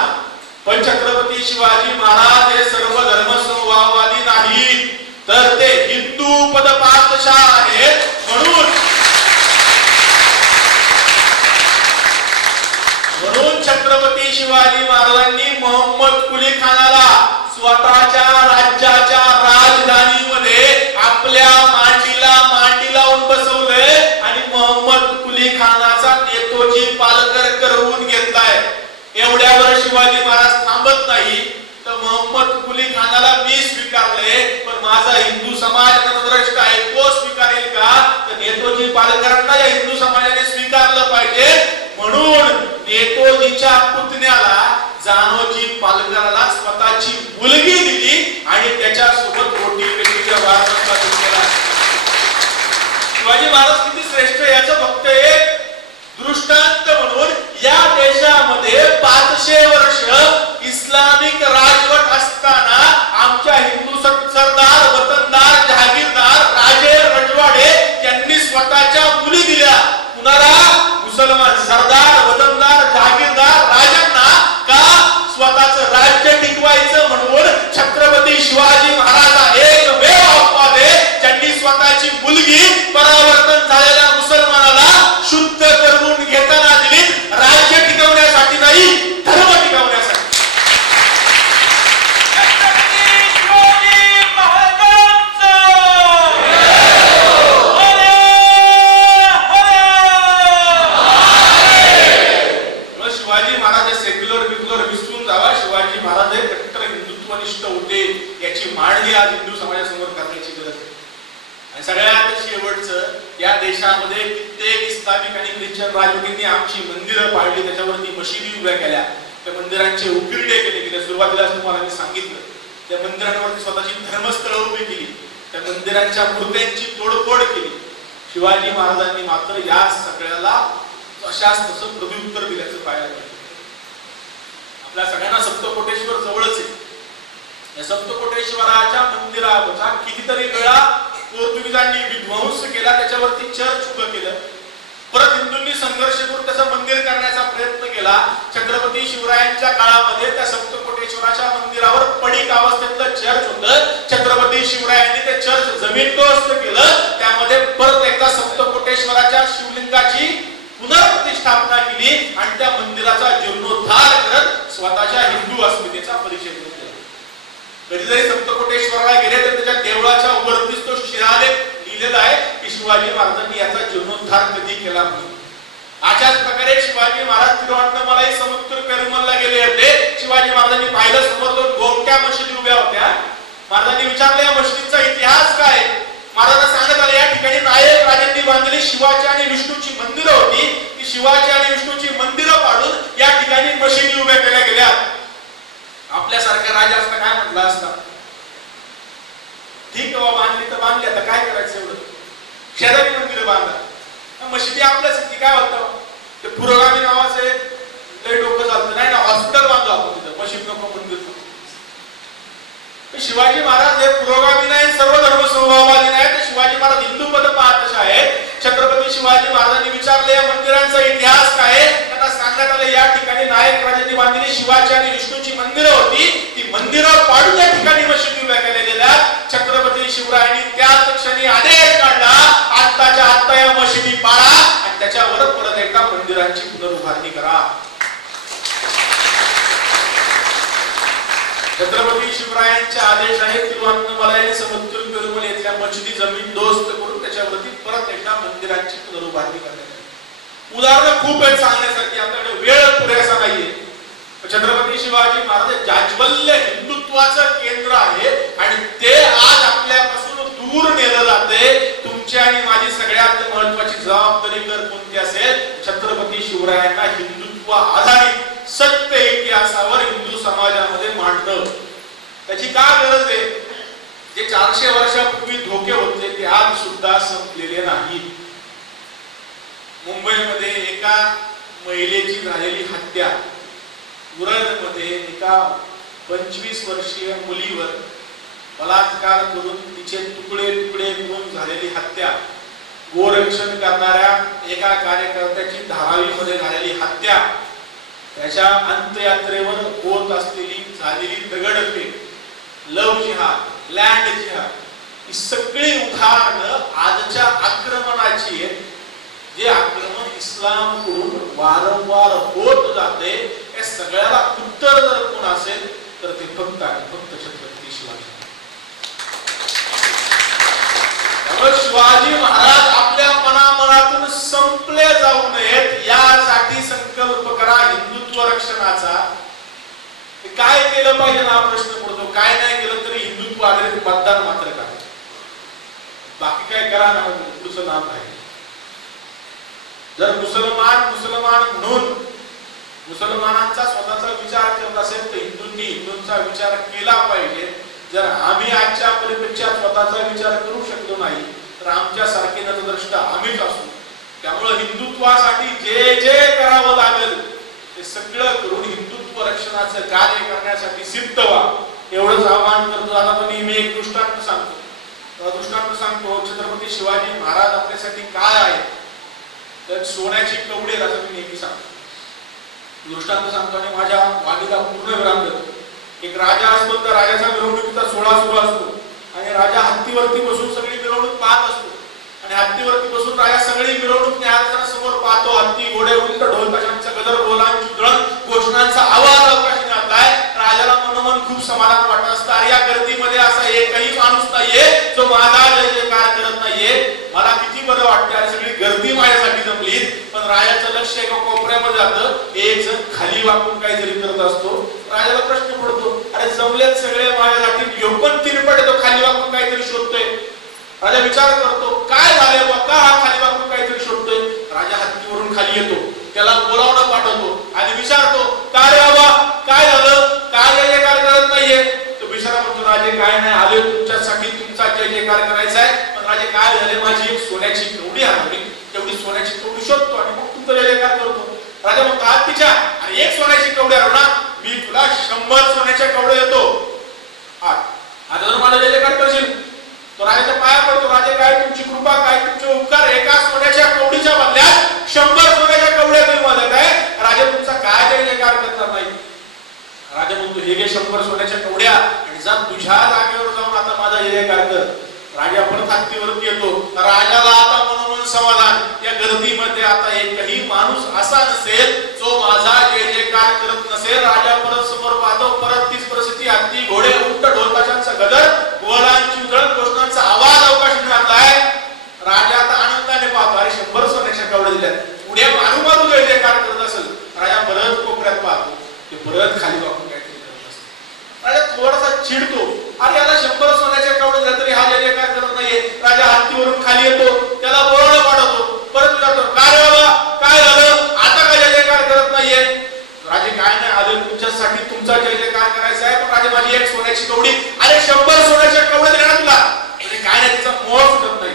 पण छत्रपती शिवाजी महाराज हे सर्व धर्म समभाववादी नाही, तर ते हिंदू पदपातशाह आहेत. म्हणून छत्रपती शिवाजी महाराजांनी मोहम्मद कुली खानाला स्वतःच्या राज्याच्या राजधानीमध्ये आपल्या मांडी लावून बसवलंय आणि मोहम्मद कुली खानाचा नेतोजी पालकर करवून घेतलाय. एवढ्यावर शिवाजी महाराज थांबत नाही, तर मोहम्मद कुली खानाला मी स्वीकारले, पण माझा हिंदू समाज नतद्रष्ट आहे, तो स्वीकारेल का? तर नेतोजी पालकरांना या हिंदू समाजाने स्वीकारलं पाहिजे. म्हणून नेतोजीच्या पुतण्याला जानोजी पालकराला स्वतःची मुलगी दिली आणि त्याच्यासोबत रोटी पेटीचा वारसा केला. शिवाजी महाराज किती श्रेष्ठ याचं फक्त एक दृष्टांत म्हणून या देशामध्ये 500 वर्ष इस्लामिक राजवट असताना आमच्या हिंदू सरदार, वतनदार, जहागीरदार, राजे, रजवाडे यांनी स्वतःच्या मुली दिल्या. कुणाला? मुसलमान सरदार, वतनदार, जहागीरदार राजांना. का? स्वतःचं राज्य टिकवायचं म्हणून. छत्रपती शिवाजी महाराज एकमेव अपवाद आहे ज्यांनी स्वतःची मुलगी परावर्तन झालेल्या मुसलमानाला शुद्ध करून घेताना दिली, राज्य टिकवण्यासाठी नाही, धर्म टिकवण्यासाठी. शिवाजी महाराज सेक्युलर बिक्युलर विसरून जावा, शिवाजी महाराज हे कट्टर हिंदुत्वनिष्ठ होते याची मांडणी आज हिंदू समाजासमोर करण्याची गरज आहे. आणि सगळ्यात शेवटचं, या देशामध्ये कित्येक इस्लामिक आणि ख्रिश्चन राजवटींनी आमची मंदिरं पाळली, त्याच्यावरती मशिदी उभ्या केल्या, त्या मंदिरांचे उकिरडे केले. सुरुवातीलाच तुम्हाला मी सांगितलं, त्या मंदिरांवरती स्वतःची धर्मस्थळं उभी केली, त्या मंदिरांच्या मूर्त्यांची तोडफोड केली. शिवाजी महाराजांनी मात्र या सगळ्याला अशाच तसं प्रत्युत्तर दिल्याचं पाहायला मिळतं. आपल्या सगळ्यांना सप्तकोटेश्वर जवळच आहे. या सप्तकोटेश्वराच्या मंदिराचा कितीतरी वेळा पोर्तुगीजांनी विध्वंस केला, त्याच्यावरती चर्च उभं केलं. परत हिंदूंनी संघर्ष करून त्याचं मंदिर करण्याचा प्रयत्न केला. छत्रपती शिवरायांच्या काळामध्ये त्या सप्तकोटेश्वराच्या मंदिरावर पडीक अवस्थेतलं चर्च होतं. छत्रपती शिवरायांनी ते चर्च जमीनदोस्त केलं, त्यामध्ये परत एकदा सप्तकोटेश्वराच्या शिवलिंगाची पुनर्प्रतिष्ठापना केली आणि त्या मंदिराचा जीर्णोद्धार करत स्वतःच्या हिंदू अस्मितेचा परिचय दिला. कधी जरी सप्तकोटेश्वराला गेले तर त्याच्या देवळाच्या वरतीच तो शिलालेख लिहिलेला आहे की शिवाजी महाराजांनी याचा जीर्णोद्धार कधी केला म्हणून. अशाच प्रकारे शिवाजी महाराज तिरुवनंतपुरमलाई समुद्र पेरुमलला गेले होते. शिवाजी महाराजांनी पाहिलं समोर 2 गोमट्या मशिदी उभ्या होत्या. महाराजांनी विचारलं या मशिदीचा इतिहास काय? महाराजांना सांगत आले या ठिकाणी नायक राजांनी बांधलेली शिवाची आणि विष्णूची मंदिरं होती. ती शिवाची आणि विष्णूची मंदिरं पाडून या ठिकाणी मशिदी उभ्या केल्या गेल्या. आपल्यासारख्या राजा असता काय म्हटलं असता, ठीक आहे बांधली तर बांधली, आता काय करायचं एवढं, शेजारी मंदिरं बांधा. मशिदी आपल्याच काय होतं, ते पुरोगामी नावाचे लय डोकं चालतं, नाही ना हॉस्पिटल बांधू आपण तिथं, मशीद नको मंदिर नको. शिवाजी महाराज हे पुरोगामी नाही, सर्व धर्म समभाववादी नाही, तर शिवाजी महाराज हिंदू पद पाहत आहेत. छत्रपती शिवाजी महाराजांनी विचारले या मंदिरांचा इतिहास काय? त्यांना सांगण्यात आले या ठिकाणी नायक राजांनी बांधलेली शिवाची आणि विष्णूची मंदिरं होती. ती मंदिर करा. छत्रपती शिवरायांचे आदेश आहेत तिरुवनंतपुरम समुद्र पेरुमल येथल्या मशिदी जमीन दोस्त करून त्याच्यावरती परत एकदा मंदिरांची पुनरुभारणी करण्यात आली. उदाहरण खूप आहेत सांगण्यासाठी, आपल्याकडे वेळ पुरेसा नाहीये. छत्रपती शिवाजी महाराज जाज्वल्य हिंदुत्वाचं केंद्र आहे आणि ते आज आपल्यापासून दूर नेलं जाते. तुमची आणि माझी सगळ्यात महत्वाची जबाबदारी जर कोणती असेल, छत्रपती शिवरायांना हिंदुत्व आधारित सत्य इतिहासावर हिंदू समाजामध्ये मांडणं. त्याची का गरज आहे? जे 400 वर्षापूर्वी धोके होते ते आज सुद्धा संपलेले नाहीत. मुंबईमध्ये एका महिलेची झालेली हत्या, उरणमध्ये एका 25 वर्षीय मुलीवर बलात्कार करून तिचे तुकडे तुकडे करून झालेली हत्या, गोरक्षण करणाऱ्या एका कार्यकर्त्याची धारावीमध्ये झालेली हत्या, त्याच्या अंत्ययात्रेवर होत असलेली झालेली दगडफेक, लव जिहाद, लँड जिहाद, ही सगळी उदाहरणं आजच्या आक्रमणाची आहेत. जे आक्रमण इस्लामकडून वारंवार होत जाते, या सगळ्याला उत्तर जर कोण असेल तर ते फक्त आणि फक्त छत्रपती शिवाजी. त्यामुळे शिवाजी महाराज आपल्या मनामनातून संपले जाऊ नयेत यासाठी संकल्प करा हिंदुत्व रक्षणाचा. काय केलं पाहिजे ना प्रश्न पडतो. काय नाही केलं तरी हिंदुत्व आधारित मतदान मात्र करा, बाकी काय करा ना, पुढचं नाम आहे. जर मुसलमान म्हणून मुसलमानांचा स्वतःचा विचार करत असेल तर हिंदूंनी हिंदूंचा विचार केला पाहिजे. जर आम्ही आजच्या परिप्रेक्षात स्वतःचा विचार करू शकलो नाही तर आमच्या सारखे नतद्रष्टा आम्हीच असू. त्यामुळे हिंदुत्वासाठी जे जे करावं लागेल ते सगळं करून हिंदुत्व रक्षणाचं कार्य करण्यासाठी सिद्ध व्हा, एवढंच आवाहन करतो. आता पण मी एक दृष्टांत सांगतो. छत्रपती शिवाजी महाराज आपल्यासाठी काय आहे तर सोन्याची कवडी आहे, असं मी नेहमी सांगतो. दृष्टांत सांगतो आणि माझ्या वाणीला पूर्ण विराम देतो. एक राजा असतो, त्या राजाचा मिरवणुकीचा सोहळा सुरू असतो आणि राजा हत्तीवरती बसून सगळी मिरवणूक पाहत असतो आणि हत्तीवरती बसून राजा सगळी मिरवणूक न्याहाळताना समोर पाहतो हत्ती, घोडे, उंट, ढोल ताशांचा गजर, बोलांची उधळण, घोषणांचा आवाज अवकाशी नाचलाय. राजाला मनोमन खूप समाधान वाटत असतं. अरे या गर्दीमध्ये असा एकही माणूस नाहीये जो माझा जय जयकार करत नाहीये. मला किती बरं वाटतं, अरे सगळी गर्दी माझ्यासाठी जमली. पण राजाचं लक्ष एका कोपऱ्यामध्ये जातं, एक जण खाली वाकून काहीतरी करत असतो. राजाला प्रश्न पडतो, अरे जमलेत सगळे माझ्यासाठी, ह्यो पण तिरपट येतो खाली वाकून काहीतरी शोधतोय. राजा विचार करतो काय झालंय बा, का हा खाली वाकून काहीतरी शोधतोय. राजा हत्तीवरून खाली येतो, त्याला बोलावणं पाठवतो आणि विचारतो, काय रे बाबा काय झालं, काय जय जयकार करत नाहीये. तो बिचारा म्हणतो, राजे काय नाही, आले तुमच्यासाठी तुमचा जय जयकार करायचा आहे. पण राजे काय झाले, माझी एक सोन्याची कवडी हरवली, तेवढी सोन्याची कवडी शोधतो आणि मग तुमचा जय जयकार करतो. राजा म्हणतो, हात तिच्या, आणि एक सोन्याची कवडी हरवणार, मी तुला 100 सोन्याच्या कवड्या देतो. आता जर मला जय जयकार करशील. तो राजाच्या पाया पडतो. राजे काय तुमची कृपा, काय तुमचे उपकार, एका सोन्याच्या कवडीच्या बदल्यात 100 सोन्याच्या कवड्या तुम्ही मला काय. राजा तुमचा काय जय जयकार करणार नाही. राजा म्हणतो, हे घे 100 सोन्याच्या कवड्या आणि जा तुझ्या जागेवर जाऊन आता माझा जय जयकार कर. राजा परत हत्तीवरती येतो. राजाला आता मनोमन समाधान, या गर्दीमध्ये आता एकही माणूस असा नसेल जो माझा जय जयकार करत नसेल. राजा परत समोर पाहतो, परत तीच परिस्थिती, हत्ती, घोडे, उंट, ढोल ताशांचा गजर, बोलांची उधळण, घोषणांचा आवाज अवकाशी घातलाय. राजा आता आनंदाने पाहतो, अरे 100 सोन्याच्या कवड्या दिल्यात, पुढे मारू जय जयकार करत असेल. राजा परत कोपऱ्यात पाहतो, ते परत खाली वाकून काहीतरी करत असते. राजा थोडासा चिडतो, अरे याला 100 सोन्याच्या कवड्या दिल्या तरी हा जय जयकार करत नाहीये. राजा हत्तीवरून खाली येतो, त्याला बोलावणं पाठवतो, परत विचारतो, काय बाबा काय झालं, आता काय जय जयकार करत नाहीये. राजे काय नाही, आले तुमच्यासाठी तुमचा जय जयकार करायचा आहे. पण राजे माझी एक सोन्याची कवडी, अरे 100 सोन्याच्या कवड्या दिल्या ना तुला, म्हणजे काय नाही, तिचा मोह सुटत नाही.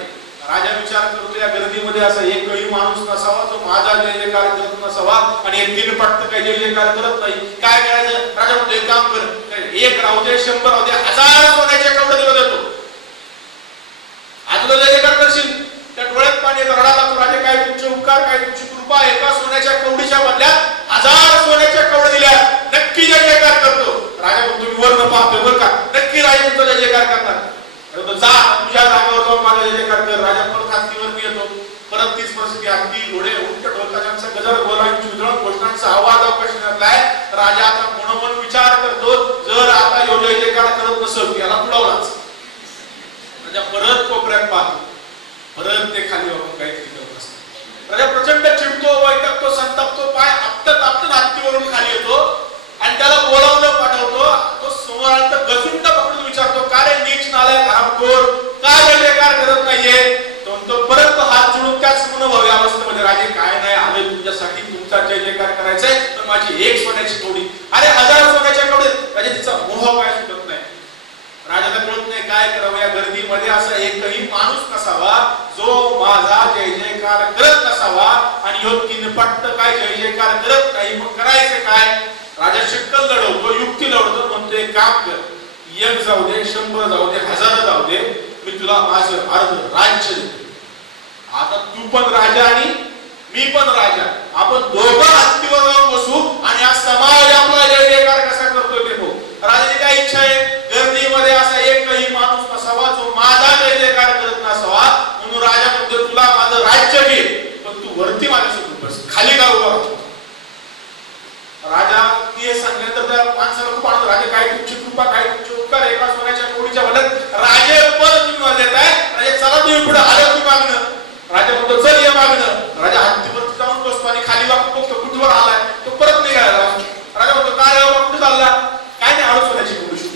राजा विचार करतो, या गर्दीमध्ये असा एकही माणूस नसावा जो माझा जय जयकार करत नसावा आणि एक दिन पटत काही जय जयकार करत नाही. काय करायचं. राजा म्हणतो, एक काम कर, एक राहू दे, 100 राहू दे, 1000 सोन्याच्या कवड्या दिला देतो. आज तुला जय जयकार करशील. त्या डोळ्यात पाणी रडा लागतो. राजे काय तुमचे उपकार, काय तुमची कृपा, एका सोन्याच्या कवडीच्या बदल्यात 1000 सोन्याच्या कवड्या दिल्या, नक्की जय जयकार करतो. राजा म्हणतो, मी वरनं पाहतोय बरं का, नक्की राजे तुमचा जय जयकार करणार. जा तुझ्या जागेवर जाऊन माझा जय जयकार कर. राजा परत हत्तीवरती येतो, परत तीच परिस्थिती अगदी डोळे उंट ढोलकाच्या गजर गोलांची उधळण घोषणांचा आवाज अवकाश घातलाय. राजा आता मनोमन विचार करतो, जर आता यो जय जयकार करत नसेल याला तुडवलाच. राजा परत कोपऱ्यात पाहतो, परत ते खाली वाहून काहीतरी करत असतात. राजा प्रचंड चिडतो, वैतागतो, संतापतो, पाय आपटत आपटत हत्तीवरून खाली येतो आणि त्याला बोलावलं पाठवतो. तो समोर आला तर गजुंड पकडून विचारतो, का रे नीच नालायक हरामखोर, का जय जयकार करत नाहीये? तो परत हात जोडून त्याच मनोभावी अवस्थेमध्ये, राजे काय नाही आलोय तुमच्यासाठी, तुमचा जय जयकार करायचाय तर माझी एक सोन्याची कवडी. अरे 1000 सोन्याच्या कवडीत. राजा तिचा मोह काय सुटत नाही. राजाला कळत नाही काय करावं. या गर्दीमध्ये असा एकही माणूस नसावा जो माझा जय जयकार करत नसावा आणि ह्यो किनपट्ट काय जय जयकार करत नाही. मग करायचं काय? राजा शक्कल लढवतो, युक्ती लढवतो, म्हणतो एक काम कर, 1 जाऊ दे, 100 जाऊ दे, 1000 जाऊ दे, मी तुला माझं अर्ध राज्य देतो. आता तू पण राजा आणि मी पण राजा, आपण दोघं हत्तीवर जाऊन बसू आणि हा समाज आपला जय जयकार कसा करतोय ते बघू. राजाची काय इच्छा आहे? गर्दीमध्ये असा एकही माणूस नसावा जो माझा जय जयकार करत नसावा. म्हणून राजा म्हणतो तुला माझं राज्य घे, पण तू वरती माझ्यासोबत बस, खाली का उभा राहतो? राजा हे सांगितलं त्या माणसाला खूप आनंद. राजा काय तुमची कृपा, काय तुमचे उपकार, एका सोन्याच्या कवडीच्या बदल्यात राजे पद तुम्ही देत आहे. राजा चला तुम्ही पुढे आलं तुम्ही मागणं. राजा म्हणतो चल ये मागणं. राजा हत्तीवर जाऊन बसतो आणि खाली वाकून बघतो कुठवर आलाय. तो परत निघाला. राजा म्हणतो काय कुठे चालला? काय नाही, आलो सोन्याची कवडी.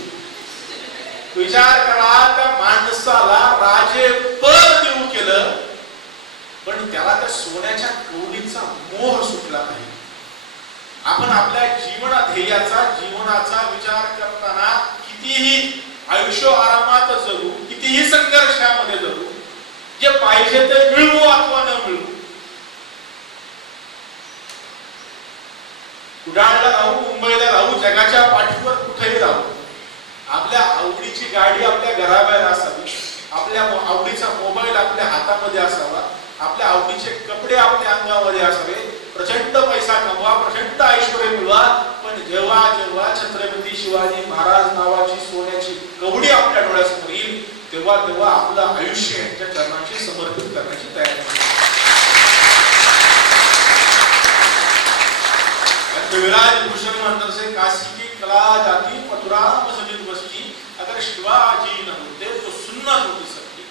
विचार करा, त्या माणसाला राजे पद देऊ केलं पण त्याला त्या सोन्याच्या कवडीचा मोह सुटला नाही. आपण आपल्या ध्येयाचा जीवनाचा विचार करताना कितीही आयुष्य आरामात जगू, कितीही संघर्षामध्ये जगू, जे पाहिजे ते मिळवू अथवा न मिळवू, उडाळला राहू, मुंबईला राहू, जगाच्या पाठीवर कुठेही राहू, आपल्या आवडीची गाडी आपल्या घराबाहेर असावी, आपल्या आवडीचा मोबाईल आपल्या हातामध्ये असावा, आपल्या आवडीचे कपडे आपल्या अंगामध्ये असावे, प्रचंड पैसा कमवा, प्रचंड ऐश्वर्य मिळवा, पण जेव्हा जेव्हा छत्रपती शिवाजी महाराज नावाची सोन्याची कवडी आपल्या डोळ्यासमोर येईल तेव्हा तेव्हा आपलं आयुष्य यांच्या चरणांशी समर्पित करण्याची तयारी होईल. कविराज भूषण म्हणतात से काशी की कला जाती मथुरा सजित बसती, अगर शिवाजी न होते तो सुन्नत होती सकती,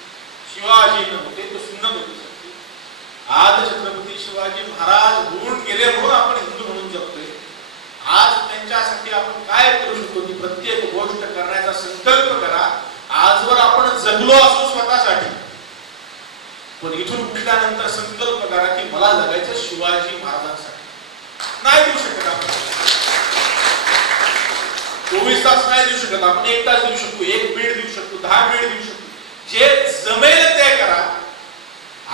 शिवाजी न होते तो सुन्नत होती सकती. आज छत्रपती शिवाजी महाराज होऊन गेले म्हणून आपण हिंदू म्हणून जगतोय. आज त्यांच्यासाठी आपण काय करू शकतो ती प्रत्येक गोष्ट करण्याचा संकल्प करा. आजवर आपण जगलो असो स्वतःसाठी, पण इथून उठल्यानंतर संकल्प करा की मला जगायचं शिवाजी महाराजांसाठी. नाही देऊ शकत आपण 24 तास नाही देऊ शकत आपण, 1 तास देऊ शकतो, 1 मिनिट देऊ शकतो, 10 मिनिट देऊ शकतो. जे जमेल ते करा.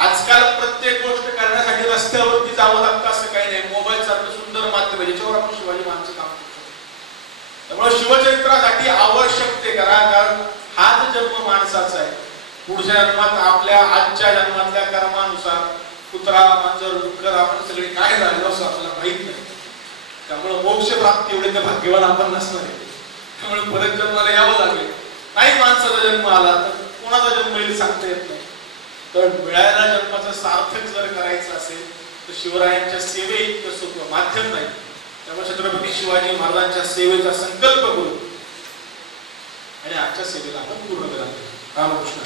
आजकाल प्रत्येक गोष्ट करण्यासाठी रस्त्यावरती जावं लागतं असं काही नाही. मोबाईल सारखं सुंदर माध्यम आहे ज्याच्यावर आपण शिवाजी महाराजांचं काम करू शकतो. त्यामुळे शिवचरित्रासाठी आवश्यक ते करा, कारण हाच जन्म माणसाचा आहे. पुढच्या जन्मात आपल्या आजच्या जन्मातल्या कर्मानुसार कुत्रा, मांजर, डुक्कर आपण सगळे काय झालो असं आपल्याला माहित नाही. त्यामुळे मोक्ष प्राप्ती एवढे तर भाग्यवान आपण नसणार आहे. त्यामुळे परत जन्माला यावं लागेल. नाही माणसाचा जन्म आला तर कोणाचा जन्म येईल सांगता येत नाही. तर मिळालेल्या जन्माचं सार्थक जर करायचं असेल तर शिवरायांच्या सेवे इतकं सोपं माध्यम नाही. त्यामुळे छत्रपती शिवाजी महाराजांच्या सेवेचा संकल्प करू आणि आजच्या सेवेला आपण पूर्ण करा. रामकृष्ण.